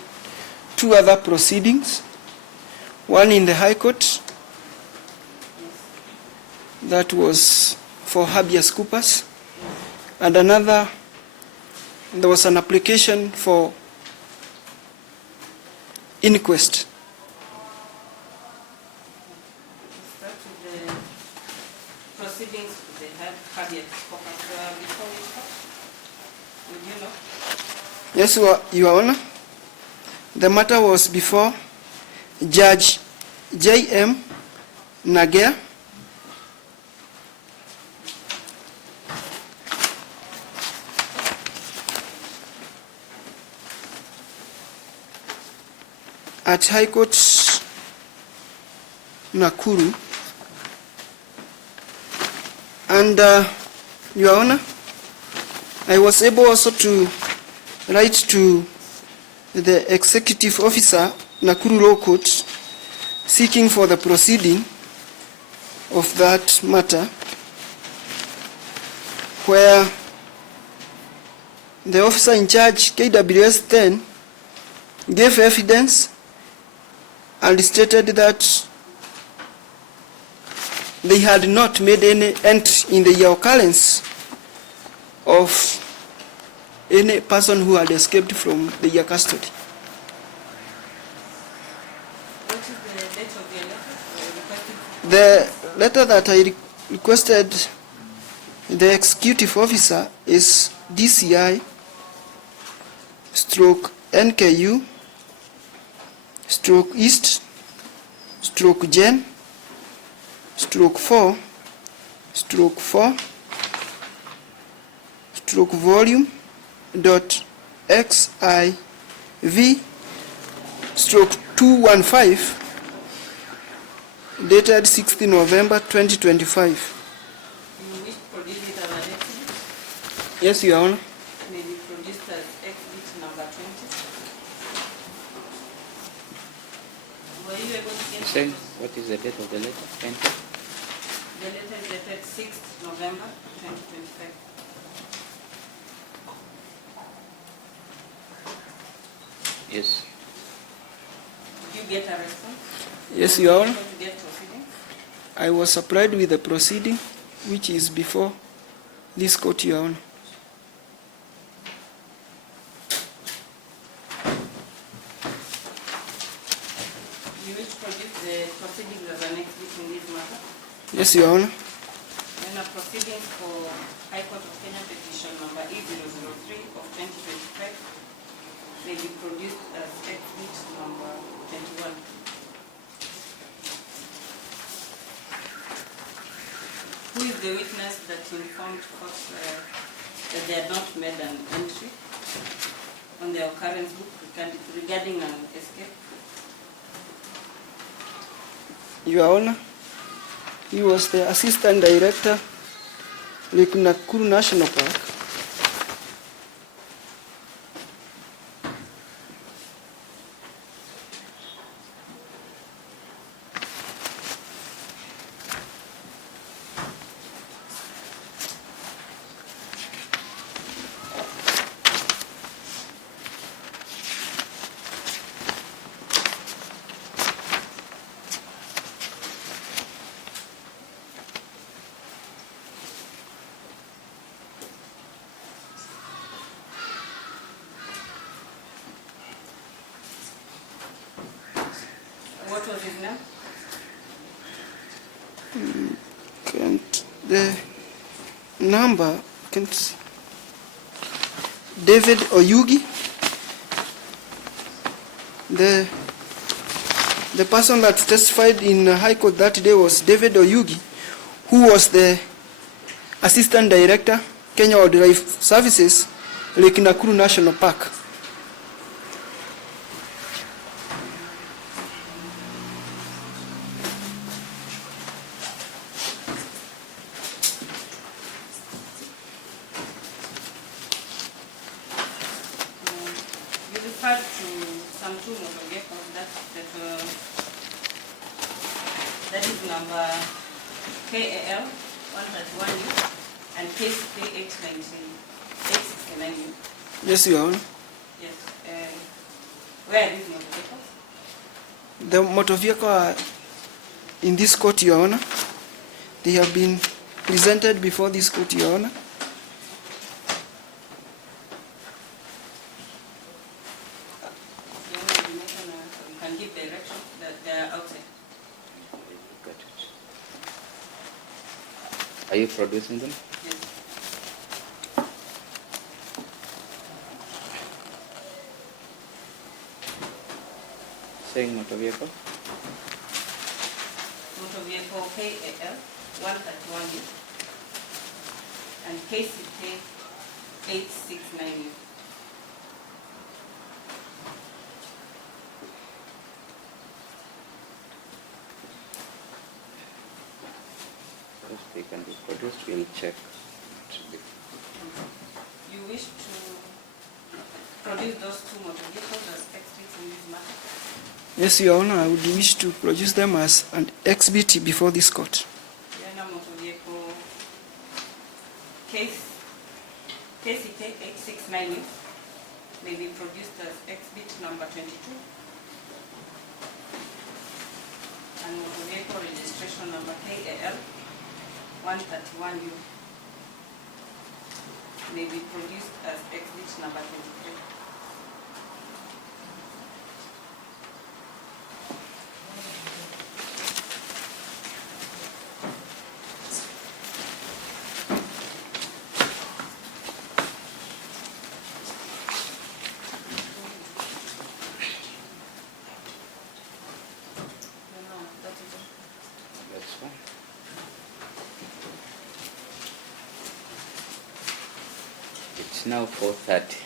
2 other proceedings. One in the High Court, that was for habeas corpus, and another, there was an application for inquest. Start with the proceedings they had habeas corpus before we start. Would you know? Yes, Your Honor. The matter was before Judge J.M. Nagea. At High Court Nakuru. And Your Honor, I was able also to write to the executive officer, Nakuru Law Court, seeking for the proceeding of that matter, where the officer in charge, KWS 10, gave evidence and stated that they had not made any entry in the occurrence of any person who had escaped from the custody. What is the date of your letter? The The letter that I requested the executive officer is DCI stroke NKU stroke East stroke Gen stroke 4 stroke 4 stroke volume dot XIV stroke 215 dated 6th November 2025. You wish to produce it as an exhibit? Yes, Your Honor. May be produced as exhibit number 20. Were you able to get Saying, photos? what is the date of the letter? 20? The letter is dated 6th November 2025. Yes. Did you get a response? Yes, Were Your you Honor. able to get proceedings? I was supplied with the proceeding, which is before this court, Your Honor. You wish to produce the proceedings as an exhibit in this matter? Yes, Your Honor. Then a proceedings for High Court of Kenya petition number E003 of 2025 may be produced as exhibit number 21. Who is the witness that informed court that they had not made an entry on their occurrence book regarding an escape? Your Honor, he was the Assistant Director, Lake Nakuru National Park. What was his name? Can't the number can't see. David Oyugi. The person that testified in High Court that day was David Oyugi, who was the Assistant Director, Kenya Wildlife Services, Lake Nakuru National Park. You referred to some two motor vehicles that is number KAL 131U and KCK 869U. Yes, Your Honor. Yes. Where are these motor vehicles? The motor vehicle are in this court, Your Honor. They have been presented before this court, Your Honor. You can give direction that they are outside. Got it. Are you producing them? Yes. Saying motor vehicle? Motor vehicle KAL 131U and KCK 869U. If they can be produced, we'll check. You wish to produce those two motor vehicles as exhibits in this matter? Yes, Your Honor, I would wish to produce them as an exhibit before this court. Yana motor vehicle case KCK 869 may be produced as exhibit number 22. And motor vehicle registration number KAL 131U may be produced as exhibit number 23. It's now 4:30.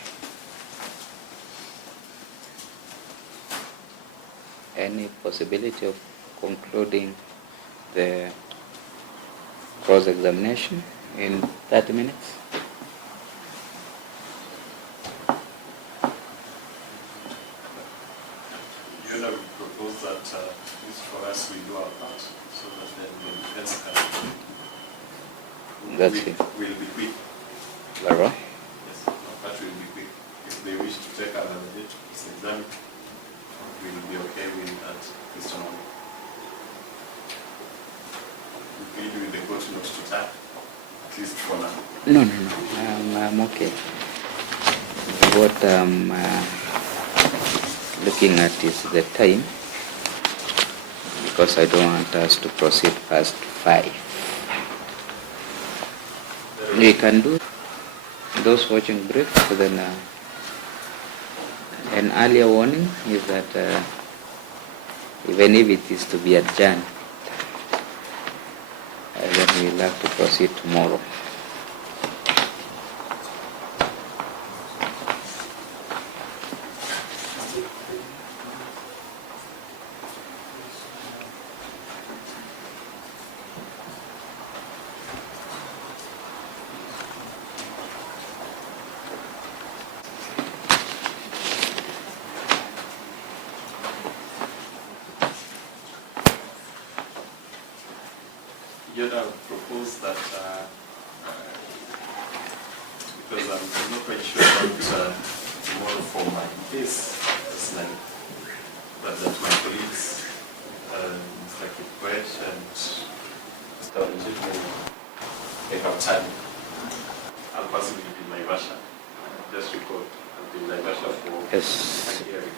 Any possibility of concluding the cross-examination in 30 minutes? You know, we propose that this for us we do our part so that then the defense can That's it. will be quick. Very well. Yes, our part will be quick. If they wish to take another day to examine, we will be okay with that question only. We need with the court not to tie, at least for now. No. I'm okay. What I'm looking at is the time, because I don't want us to proceed past 5. We can do those watching brief, so then an earlier warning is that even if it is to be adjourned, then we'll have to proceed tomorrow. Yet I would propose that, because I'm not quite sure about tomorrow for my case personally, but that my colleagues, Mr. Kikwet and Mr. Njit, they have time. I'll possibly be in Naivasha, just record, I'll be in Naivasha for Yes. a hearing.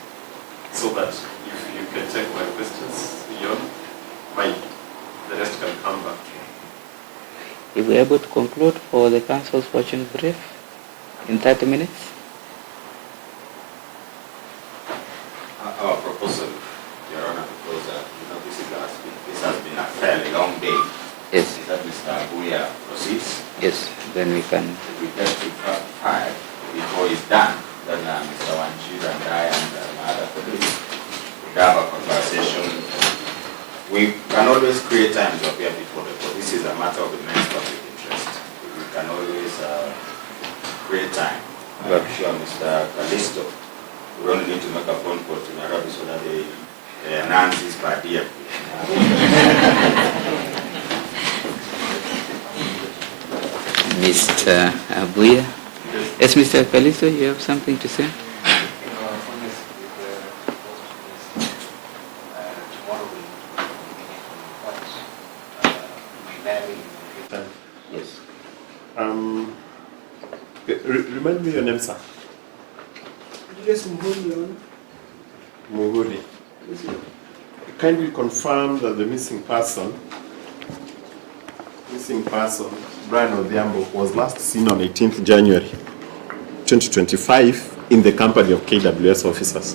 So that if you can take my questions beyond my, the rest can come back. If we're able to conclude for the council's watching brief in 30 minutes? Our proposal, Your Honor, because this has been a fairly long day. Yes. Is that Mr. Abuya proceeds. Yes, then we can. If we get to 5 before it's done, then Mr. Wanjira and I and my other colleagues would have a conversation. We can always create time to appear before the court. This is a matter of immense public interest. We can always create time. I'm sure Mr. Callisto, we only need to make a phone call to Nairobi so that they announce this per diem. Mr. Abuya. Yes, Mr. Callisto, you have something to say? Yes. Remind me your name, sir. Julius Muhoni. Muhudi. Kindly confirm that the missing person, Brian Odhiambo, was last seen on 18th January 2025 in the company of KWS officers.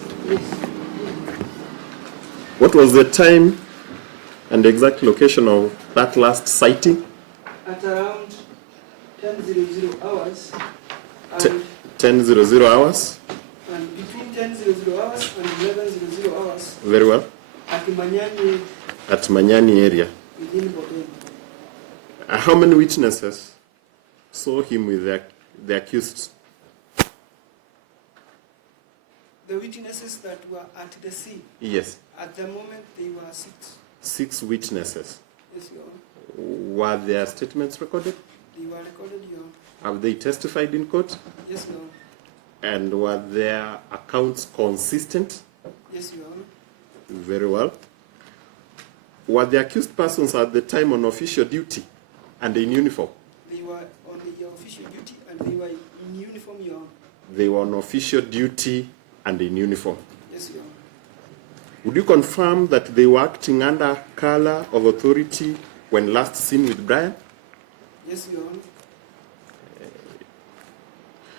What was the time and exact location of that last sighting? At around 10:00 hours. 10:00 hours? And between 10:00 hours and 11:00 hours. Very well. At Manyani. At Manyani area. Within Bodoni. How many witnesses saw him with the accused? The witnesses that were at the scene. Yes. At the moment, they were 6. 6 witnesses. Yes, Your Honor. Were their statements recorded? They were recorded, Your Honor. Have they testified in court? Yes, Your Honor. And were their accounts consistent? Yes, Your Honor. Very well. Were the accused persons at the time on official duty and in uniform? They were on the official duty and they were in uniform, Your Honor. They were on official duty and in uniform. Yes, Your Honor. Would you confirm that they were acting under color of authority when last seen with Brian? Yes, Your Honor.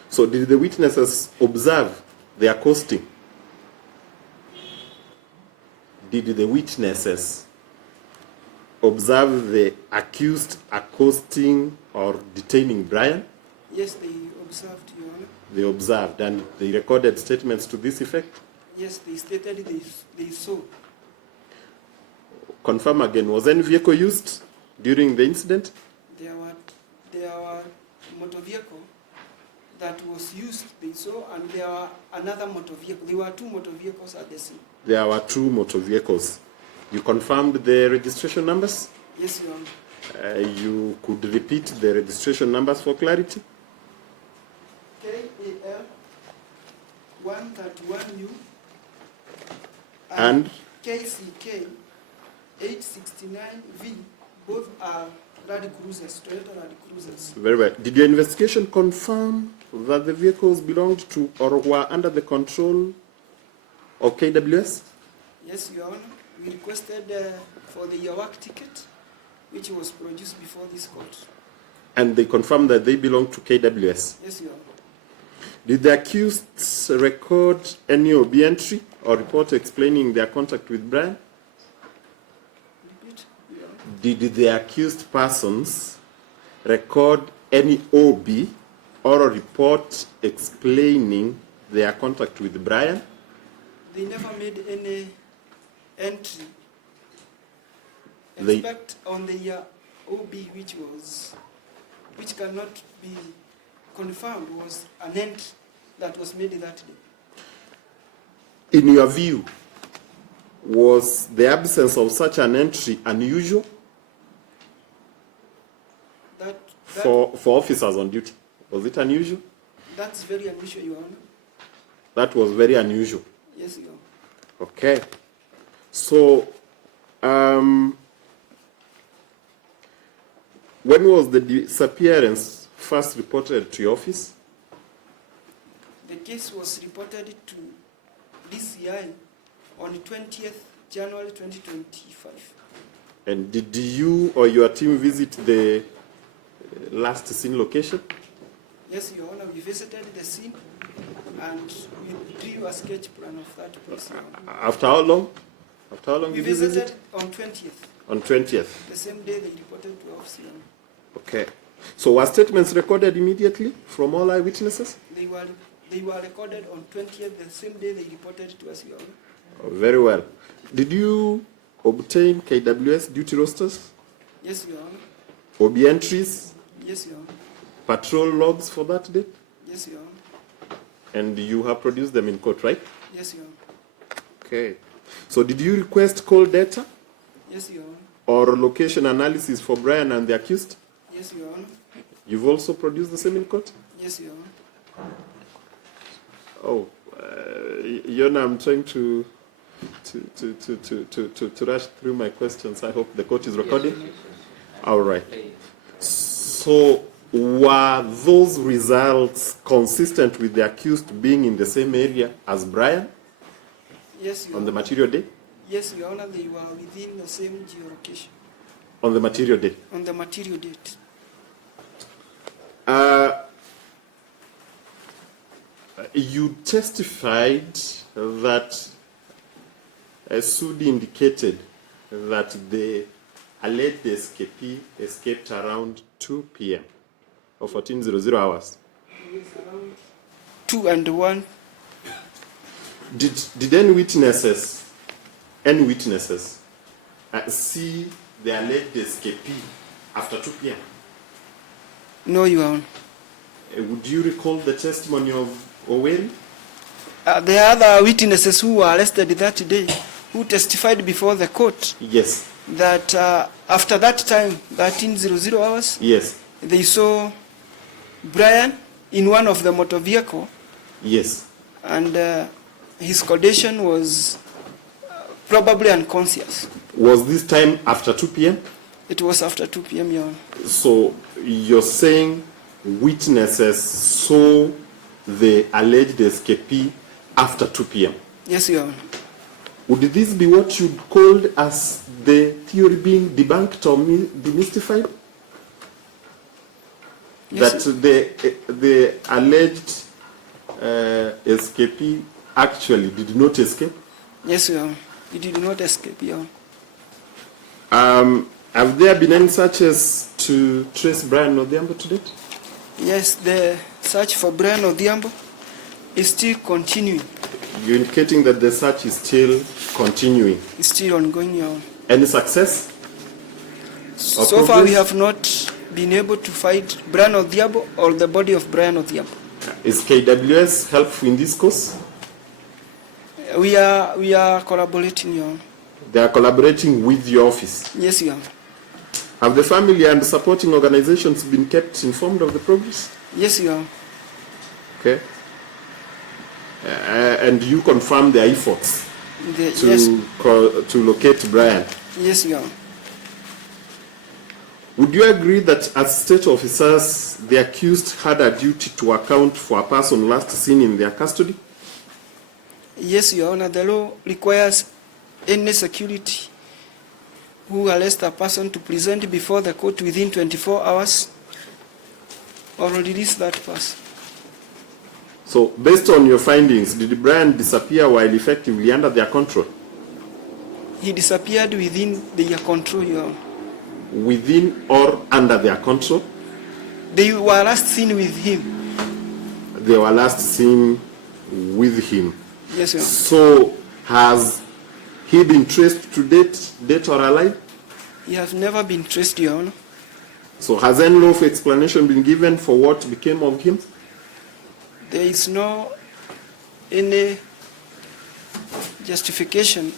So did the witnesses observe the accosting? Did the witnesses observe the accused accosting or detaining Brian? Yes, they observed, Your Honor. They observed and they recorded statements to this effect? Yes, they stated they saw. Confirm again, was any vehicle used during the incident? There were motor vehicle that was used, they saw, and there were another motor vehicle. There were two motor vehicles at the scene. There were two motor vehicles. You confirmed the registration numbers? Yes, Your Honor. You could repeat the registration numbers for clarity? KAL 131U And KCK 869V. Both are Land Cruisers, Toyota Land Cruisers. very well. Did your investigation confirm that the vehicles belonged to or were under the control of KWS? Yes, Your Honor. We requested for the work ticket, which was produced before this court. And they confirmed that they belong to KWS. Yes, Your Honor. Did the accused record any OB entry or report explaining their contact with Brian? Repeat, Your Honor. Did the accused persons record any OB or a report explaining their contact with Brian? They never made any entry, They- except on the OB, which cannot be confirmed, was an entry that was made that day. In your view, was the absence of such an entry unusual for officers on duty? Was it unusual? That's very unusual, Your Honor. That was very unusual. Yes, Your Honor. Okay. So, when was the disappearance first reported to your office? The case was reported to DCI on 20th January 2025. And did you or your team visit the last scene location? Yes, Your Honor, we visited the scene and we drew a sketch plan of that place, Your Honor. After how long? After how long We did you visit? visited on 20th, On 20th. the same day they reported to us, Your Honor. Okay. So were statements recorded immediately from all eyewitnesses? They were recorded on 20th, the same day they reported to us, Your Honor. Oh, very well. Did you obtain KWS duty rosters, Yes, Your Honor. OB entries, Yes, Your Honor. patrol logs for that day? Yes, Your Honor. And you have produced them in court, right? Yes, Your Honor. Okay. So did you request call data Yes, Your Honor. or location analysis for Brian and the accused? Yes, Your Honor. You've also produced the same in court? Yes, Your Honor. Oh, Yona, I'm trying to rush through my questions. I hope the court is recording. Yes. All right. So, were those results consistent with the accused being in the same area as Brian Yes, Your on the Honor. material day? Yes, Your Honor, they were within the same geolocation On the material day. on the material date. You testified that Sudi indicated that the alleged escapee escaped around 2 p.m. or 1400 hours. Yes, around 2 and 1. Did any witnesses see the alleged escapee after 2 p.m.? No, Your Honor. Would you recall the testimony of Owen? The other witnesses who were arrested that day, who testified before the court, Yes. that after that time, 1300 hours, Yes. they saw Brian in one of the motor vehicle, Yes. and his condition was probably unconscious. Was this time after 2 p.m.? It was after 2 p.m., Your Honor. So you're saying witnesses saw the alleged escapee after 2 p.m. Yes, Your Honor. Would this be what you'd called as the theory being debunked or demystified? Yes, That the alleged escapee actually did not escape? Yes, Your Honor. He did not escape, Your Honor. Have there been any searches to trace Brian Odhiambo to date? Yes, the search for Brian Odhiambo is still continuing. You're indicating that the search is still continuing. It's still ongoing, Your Honor. Any success? So far, we have not been able to find Brian Odhiambo or the body of Brian Odhiambo. Is KWS helpful in this cause? We are collaborating, Your Honor. They are collaborating with your office. Yes, Your Honor. Have the family and supporting organizations been kept informed of the progress? Yes, Your Honor. Okay. And you confirm their efforts Yes, to locate Brian. yes, Your Honor. Would you agree that as state officers, the accused had a duty to account for a person last seen in their custody? Yes, Your Honor. The law requires any security who arrests a person to present before the court within 24 hours or release that person. So, based on your findings, did Brian disappear while effectively under their control? He disappeared within their control, Your Honor. Within or under their control? They were last seen with him. They were last seen with him. Yes, Your Honor. So, has he been traced to dead or alive? He has never been traced, Your Honor. So, has any lawful explanation been given for what became of him? There is no any justification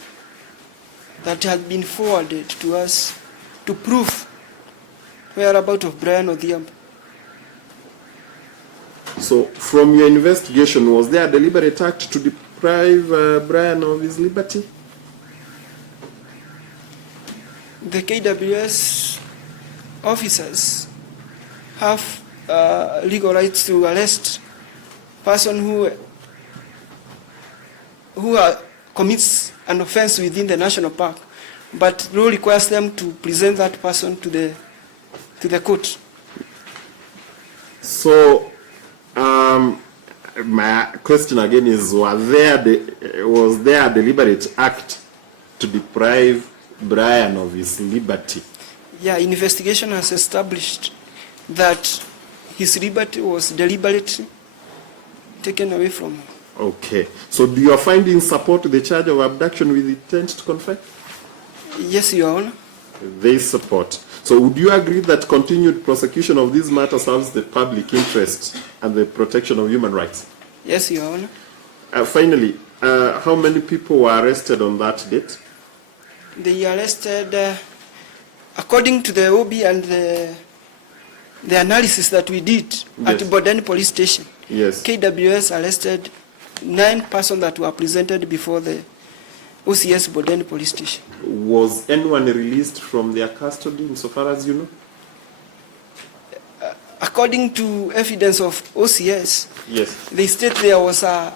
that has been forwarded to us to prove whereabouts of Brian Odhiambo. So, from your investigation, was there a deliberate act to deprive Brian of his liberty? The KWS officers have legal rights to arrest person who commits an offense within the national park, but law requires them to present that person to the court. So, my question again is: was there a deliberate act to deprive Brian of his liberty? Yeah, investigation has established that his liberty was deliberately taken away from him. Okay. So, do your findings support the charge of abduction with intent to confer? Yes, Your Honor. They support. So, would you agree that continued prosecution of this matter serves the public interest and the protection of human rights? Yes, Your Honor. Finally, how many people were arrested on that date? They arrested, according to the OB and the analysis that we did at Yes. Bodeni Police Station, Yes. KWS arrested 9 persons that were presented before the OCS Bodeni Police Station. Was anyone released from their custody insofar as you know? According to evidence of OCS, Yes. they state there was a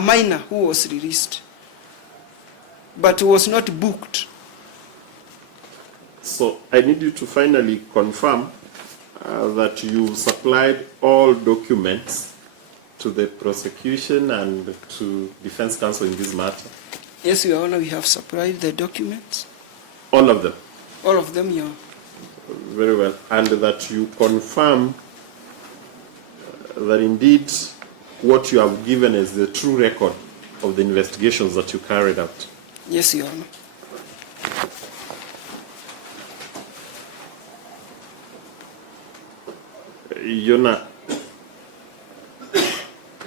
minor who was released, but was not booked. So I need you to finally confirm that you supplied all documents to the prosecution and to defense counsel in this matter. Yes, Your Honor, we have supplied the documents. All of them. All of them, Your Honor. Very well. And that you confirm that indeed what you have given is the true record of the investigations that you carried out. Yes, Your Honor. Yona,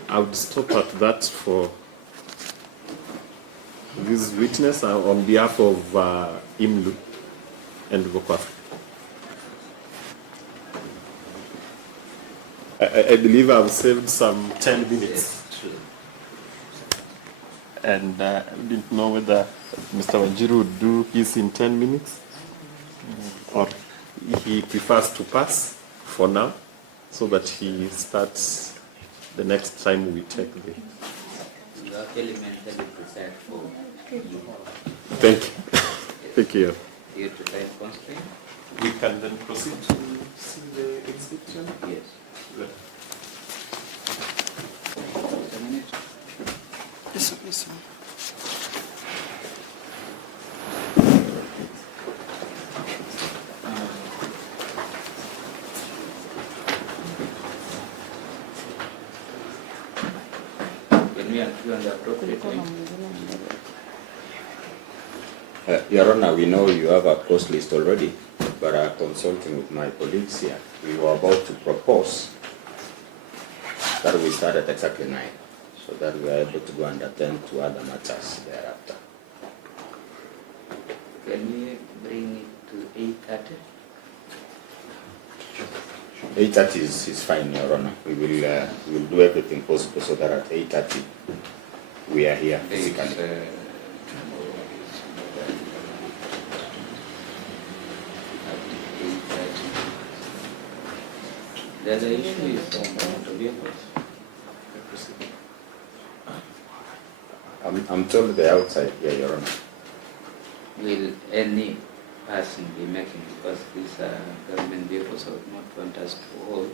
I would stop at that for this witness on behalf of IMLU and Boko Africa. I believe I've saved some 10 minutes. Yes, true. And I didn't know whether Mr. Wanjiru would do his in 10 minutes or he prefers to pass for now so that he starts the next time we take the... You actually mentally prepared for Thank you. Thank you. you to time constraint? We can then proceed to see the exhibition. Yes. A minute. Yes, sir. Yes, sir. Can we agree on the appropriate time? Your Honor, we know you have a cost list already, but consulting with my colleagues here, we were about to propose that we start at exactly 9, so that we are able to go and attend to other matters thereafter. Can we bring it to 8:30? 8:30 is fine, Your Honor. We will do everything possible so that at 8:30 we are here physically. The other issue is on the motor vehicles. I'm told they're outside here, Your Honor. Will any person be making, because these are government vehicles, I would not want us to hold.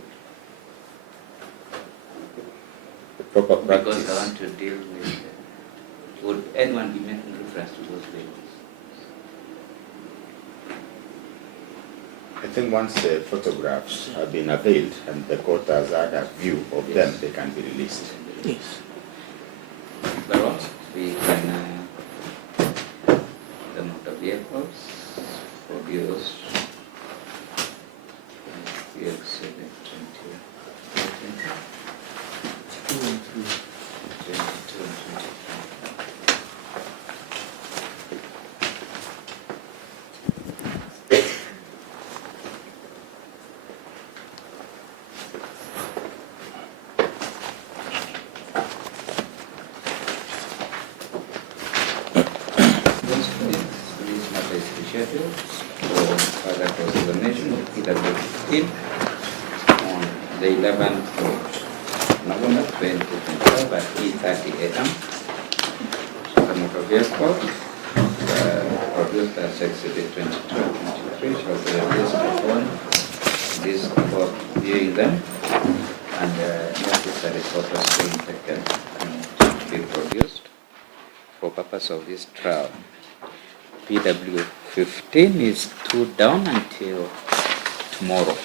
The proper practice. Because I want to deal with, would anyone be making reference to those vehicles? I think once the photographs have been availed and the court has had a view of them, they can be released. Yes. But also, we can, the motor vehicles produced, we exhibit 22 and 23. Schedule for further examination of KWS on the 11th of November 2025 at 8:30 a.m. The motor vehicle produced as Exhibit 22 and 23 shall be released upon this court viewing them and necessary photos being taken and be produced for purpose of this trial. PW 15 is 2 down until tomorrow.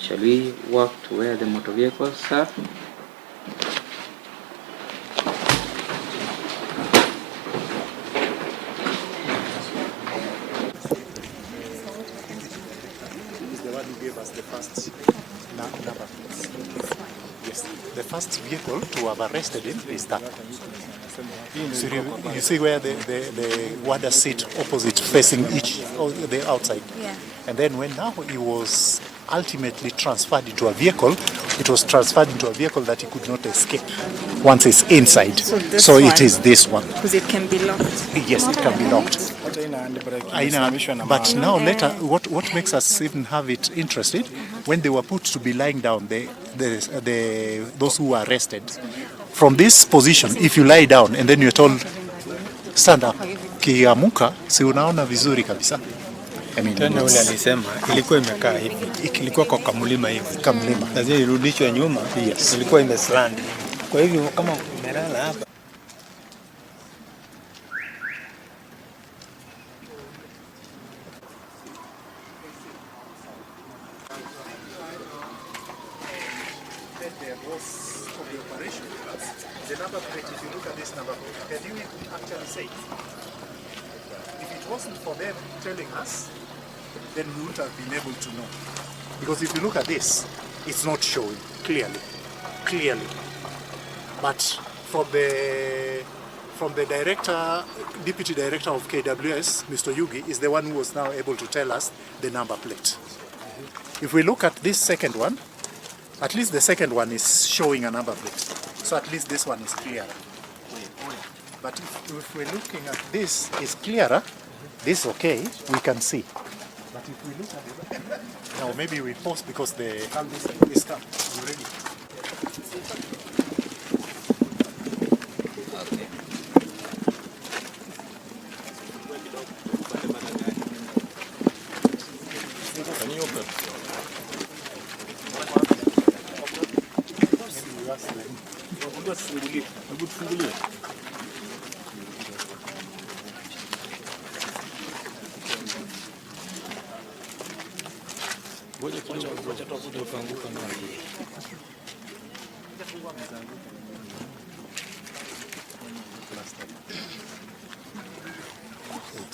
Shall we walk to where the motor vehicles are? Is the one who gave us the first number. Yes, the first vehicle to have arrested him is that. So you see where the warder sit opposite facing each of the outside. Yeah. And then when now he was ultimately transferred into a vehicle, it was transferred into a vehicle that he could not escape once it's inside. So it is this one. Because it can be locked. Yes, it can be locked. But now later, what makes us even have it interested, when they were put to be lying down, those who were arrested, from this position, if you lie down and then you're told, stand up, kiamuka, si unaona vizuri kabisa. I mean, tena ule alisema ilikuwa imekaa hivi, ilikuwa kwa kamlima hivi, kamlima lazima irudishwe nyuma. Yes. Ilikuwa imesland, kwa hivyo kama umelala hapa the number plate, if you look at this number plate, can you actually say it? If it wasn't for them telling us, then we wouldn't have been able to know. Because if you look at this, it's not showing clearly. But from the director, deputy director of KWS, Mr. Yugi, is the one who was now able to tell us the number plate. If we look at this second one, at least the second one is showing a number plate. So at least this one is clearer. But if we're looking at this is clearer, this okay, we can see. But if we look at it, now maybe we pause because the is come already. Can you open? Ngoja kidogo tuanguka ndani.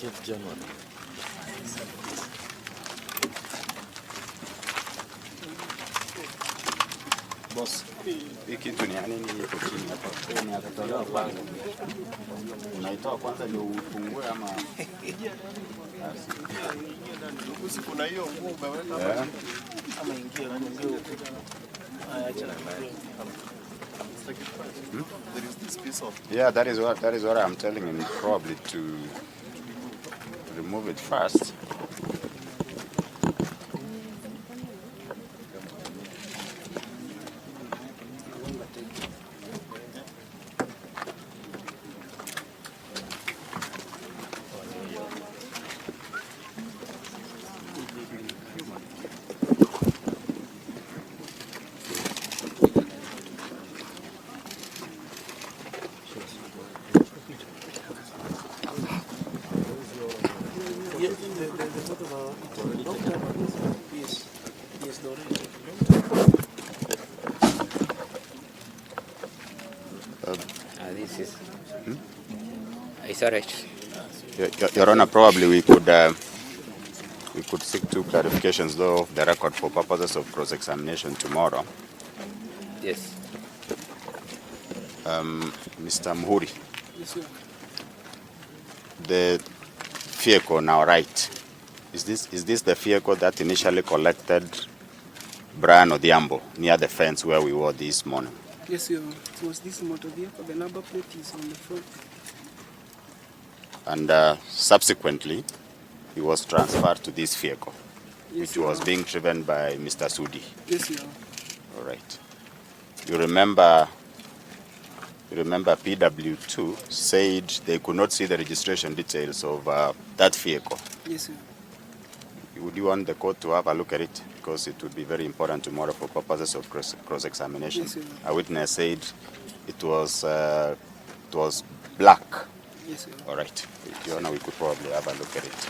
20th January. Boss, hii kitu ni nini iko chini hapa? Ni atatolewa kwanza. Unaitoa kwanza ndio ufungue ama Kuna hiyo nguo umeweka hapa ama ingia na ndio acha na there is this piece of that is what I'm telling him, probably to remove it first. This is. It's all right. Your Honor, probably we could seek two clarifications though of the record for purposes of cross-examination tomorrow. Yes. Mr. Muhuri. Yes, sir. The vehicle now, right? Is this the vehicle that initially collected Brian Odhiambo near the fence where we were this morning? Yes, sir. It was this motor vehicle. The number plate is on the front. And subsequently, he was transferred to this vehicle, Yes, which was being driven by Mr. Sudi. Yes, sir. All right. You remember PW2 said they could not see the registration details of that vehicle. Yes, sir. Would you want the court to have a look at it? Because it would be very important tomorrow for purposes of cross-examination. Yes, sir. A witness said it was black. Yes, sir. All right. Your Honor, we could probably have a look at it.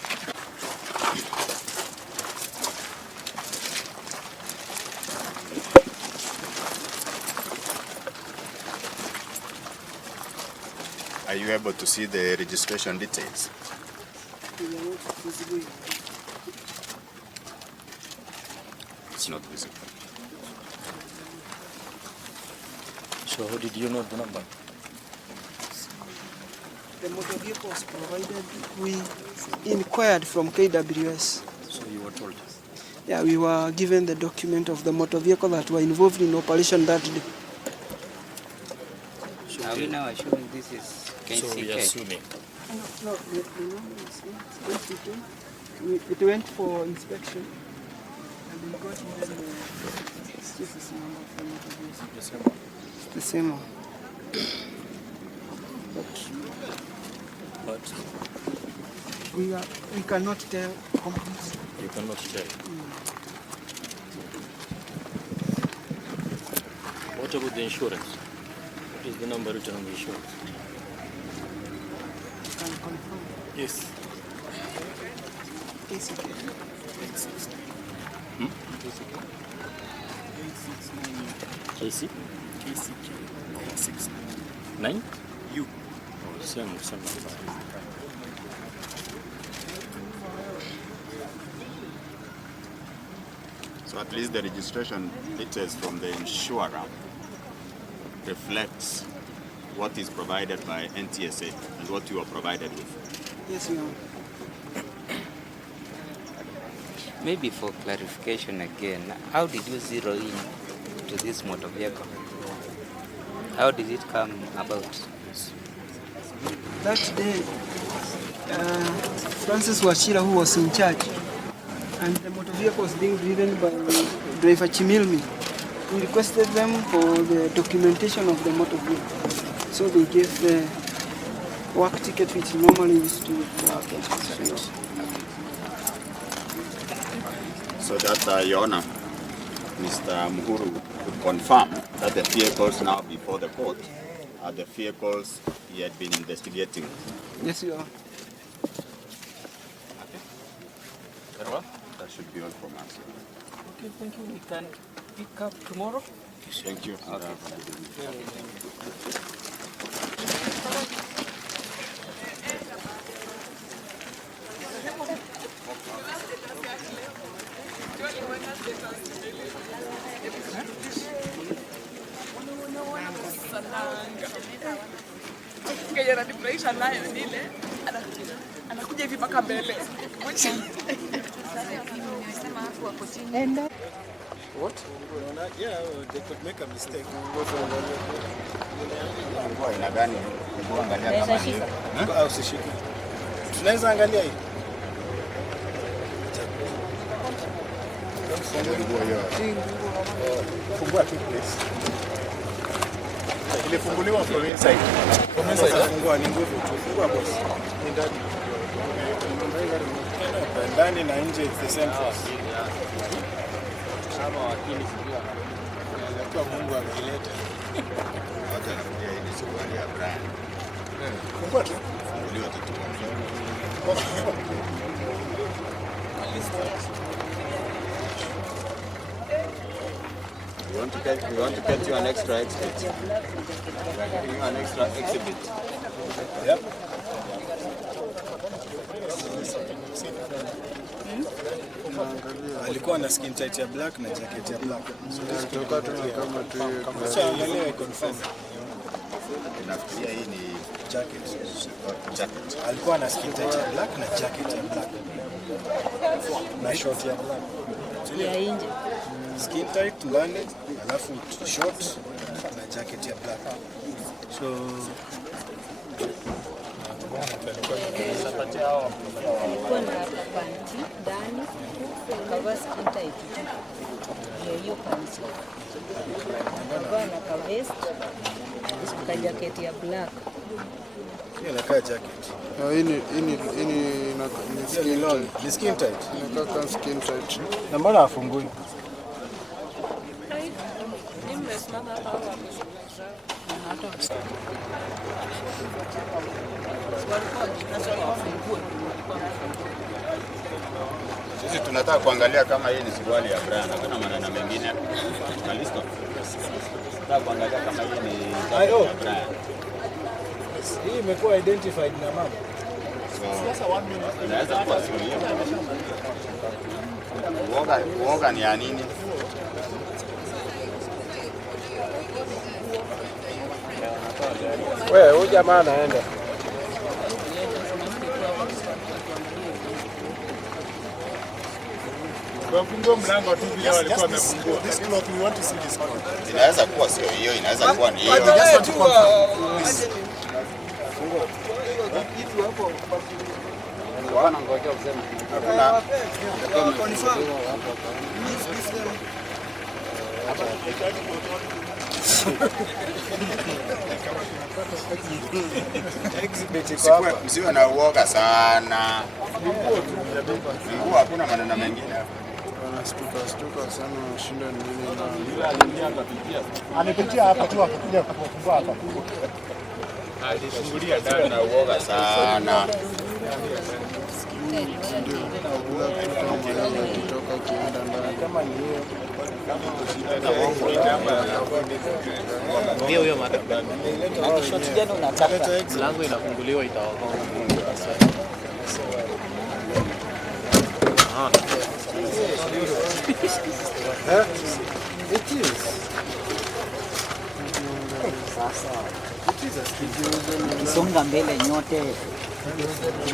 Are you able to see the registration details? It's not visible. So how did you know the number? The motor vehicle was provided. We inquired from KWS. So you were told? Yeah, we were given the document of the motor vehicle that were involved in operation that day. So Are we now assuming this is KCK? So we are assuming. No, the number is KCK. It went for inspection, and we got even this is the number of the motor vehicle. The same one. It's the same one. But We cannot tell completely. you cannot tell. What about the insurance? What is the number written on the insurance? Can confirm. Yes. KCK. KC? KCK 9? U. Oh, same number. So at least the registration details from the insurer reflects what is provided by NTSA and what you are provided with. Yes, we are. Maybe for clarification again, how did you zero in to this motor vehicle? How did it come about? That day, Francis Wachira, who was in charge, and the motor vehicle was being driven by driver Chimilmi. We requested them for the documentation of the motor vehicle. So they gave the work ticket which normally used to work. So that, Your Honor, Mr. Muhuru could confirm that the vehicles now before the court are the vehicles he had been investigating. Yes, you are. Very well. That should be all from us. Okay, thank you. We can pick up tomorrow. Thank you. Kenya ananifurahisha nayo nile anakuja hivi mpaka mbele. What? Yeah, they could make a mistake. Ina gani? Kuangalia kama hiyo. Au sishiki. Tunaweza angalia hii. Fungua tu please. Ilifunguliwa from inside. From inside fungua ni nguvu tu. Fungua boss. Ni ndani. Ndani na nje it's the same force. Kama wakili sijui Kwa Mungu ameleta. watu wanakuja hii ni suruali ya Brian. Fungua tu. Funguliwa tu. We want to get you an extra exhibit. You an extra exhibit. Yep. Alikuwa na skin tight ya black na jacket ya black. Kutoka tu kama tu. Acha angalia confirm. Nafikiria hii ni Jacket. Alikuwa na skin tight ya black na jacket ya black. Na short ya black. Ya nje. Skin tight ndani, alafu short na jacket ya black. So Alikuwa na panty ndani, kavaa skin tight. Hiyo panty. Kavaa na kavest, ka jacket ya black. hiyo inakaa jacket. Hii ni Ni skin tight. inakaa kama skin tight. Na mbona afungui? Sisi tunataka kuangalia kama hii ni suruali ya Brian. Hakuna maneno mengine. Malisto. Tunataka kuangalia kama hii ni suruali ya Brian. Hii imekuwa identified na mama. Inaweza kuwa sio hiyo. Uoga ni ya nini? Wewe huyu jamaa anaenda. Wafungua mlango tu vile walikuwa wamefungua. This cloth we want to see this cloth. Inaweza kuwa sio hiyo, inaweza kuwa ni hiyo. Msiwe na uoga sana. Nguo hakuna maneno mengine hapa. Stuka sana shinda nini na. Amepitia hapa tu akakuja kufungua hapa. Alifungulia ndani na uoga sana. Kutoka kienda ndani Kama ni hiyo. Ndio hiyo madam. Shoti jana unataka mlango inafunguliwa itawagonga. It is. Songa mbele nyote.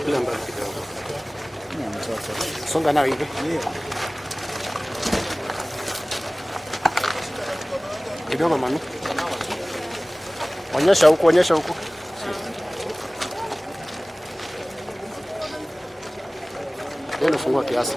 Kila mbali kidogo. Ni mtoto. Songa nao hivi. Kidogo mami. Onyesha huku, onyesha huku. Ndio fungua kiasi.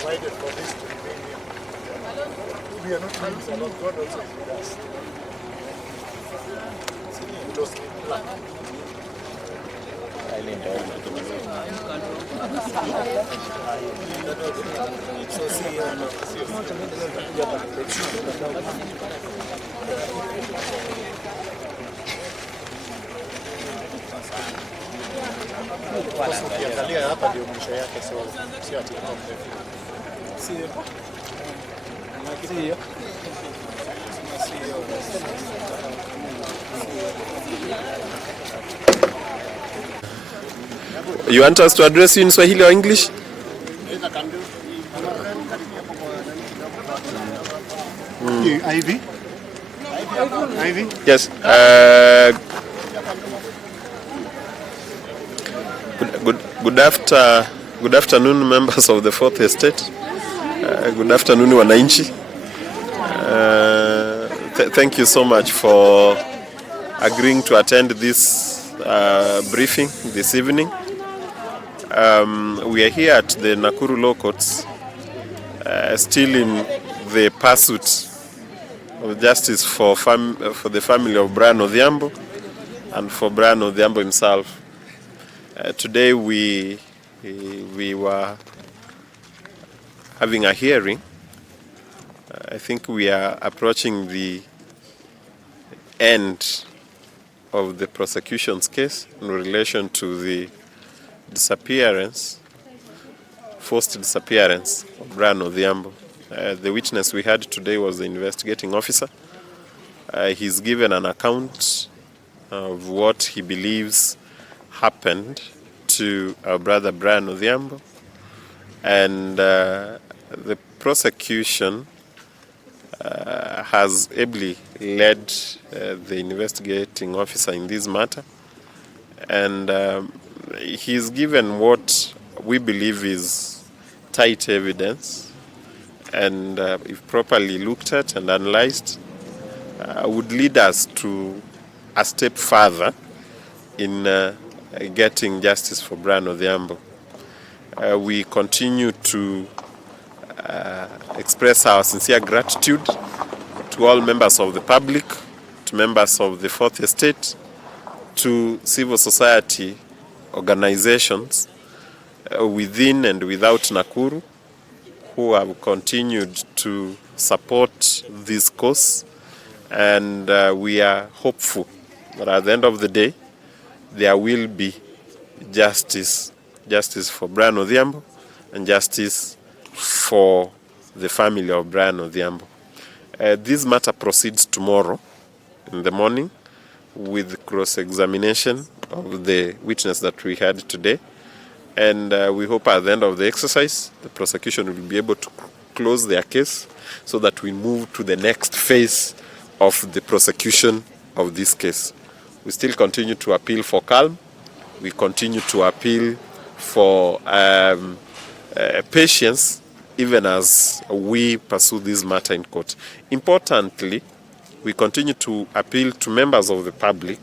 Ukiangalia hapa ndio mwisho yake, sio ati kwa mrefu. Sio. Sio. You want us to address you in Swahili or English? Ivy? Ivy? Yes. Good afternoon, members of the Fourth Estate. Good afternoon, wananchi. Thank you so much for agreeing to attend this briefing this evening. We are here at the Nakuru Law Courts, still in the pursuit of justice for the family of Brian Odhiambo and for Brian Odhiambo himself. Today we were having a hearing. I think we are approaching the end of the prosecution's case in relation to the forced disappearance of Brian Odhiambo. The witness we had today was the investigating officer. He's given an account of what he believes happened to our brother Brian Odhiambo, and the prosecution has ably led the investigating officer in this matter, and he's given what we believe is tight evidence, and if properly looked at and analyzed, would lead us to a step further in getting justice for Brian Odhiambo. We continue to express our sincere gratitude to all members of the public, to members of the Fourth Estate, to civil society organizations within and without Nakuru who have continued to support this cause, and we are hopeful that at the end of the day there will be justice for Brian Odhiambo and justice for the family of Brian Odhiambo. This matter proceeds tomorrow in the morning with cross-examination of the witness that we had today, and we hope at the end of the exercise the prosecution will be able to close their case so that we move to the next phase of the prosecution of this case. We still continue to appeal for calm. We continue to appeal for patience, even as we pursue this matter in court. Importantly, we continue to appeal to members of the public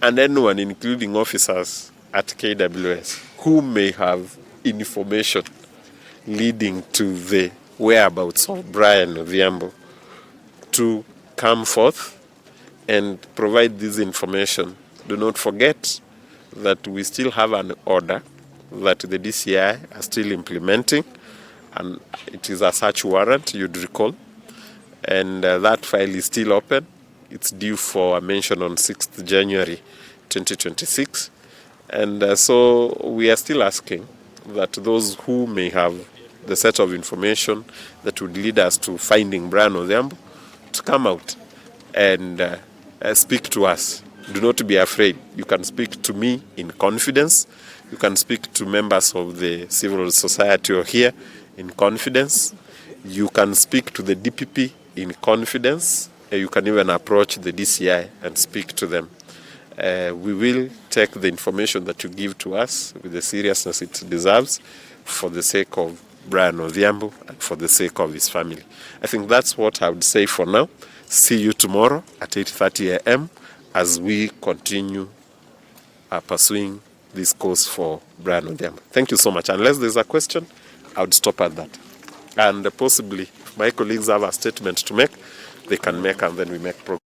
and anyone, including officers at KWS, who may have information leading to the whereabouts of Brian Odhiambo, to come forth and provide this information. Do not forget that we still have an order that the DCI are still implementing, and it is a search warrant, you'd recall, and that file is still open. It's due for a mention on 6th January 2026, and so we are still asking that those who may have the set of information that would lead us to finding Brian Odhiambo to come out and speak to us. Do not be afraid. You can speak to me in confidence. You can speak to members of the civil society here in confidence. You can speak to the DPP in confidence. You can even approach the DCI and speak to them. We will take the information that you give to us with the seriousness it deserves for the sake of Brian Odhiambo and for the sake of his family. I think that's what I would say for now. See you tomorrow at 8:30 a.m. as we continue pursuing this cause for Brian Odhiambo. Thank you so much. Unless there's a question, I would stop at that. And possibly, if my colleagues have a statement to make, they can make, and then we make progress.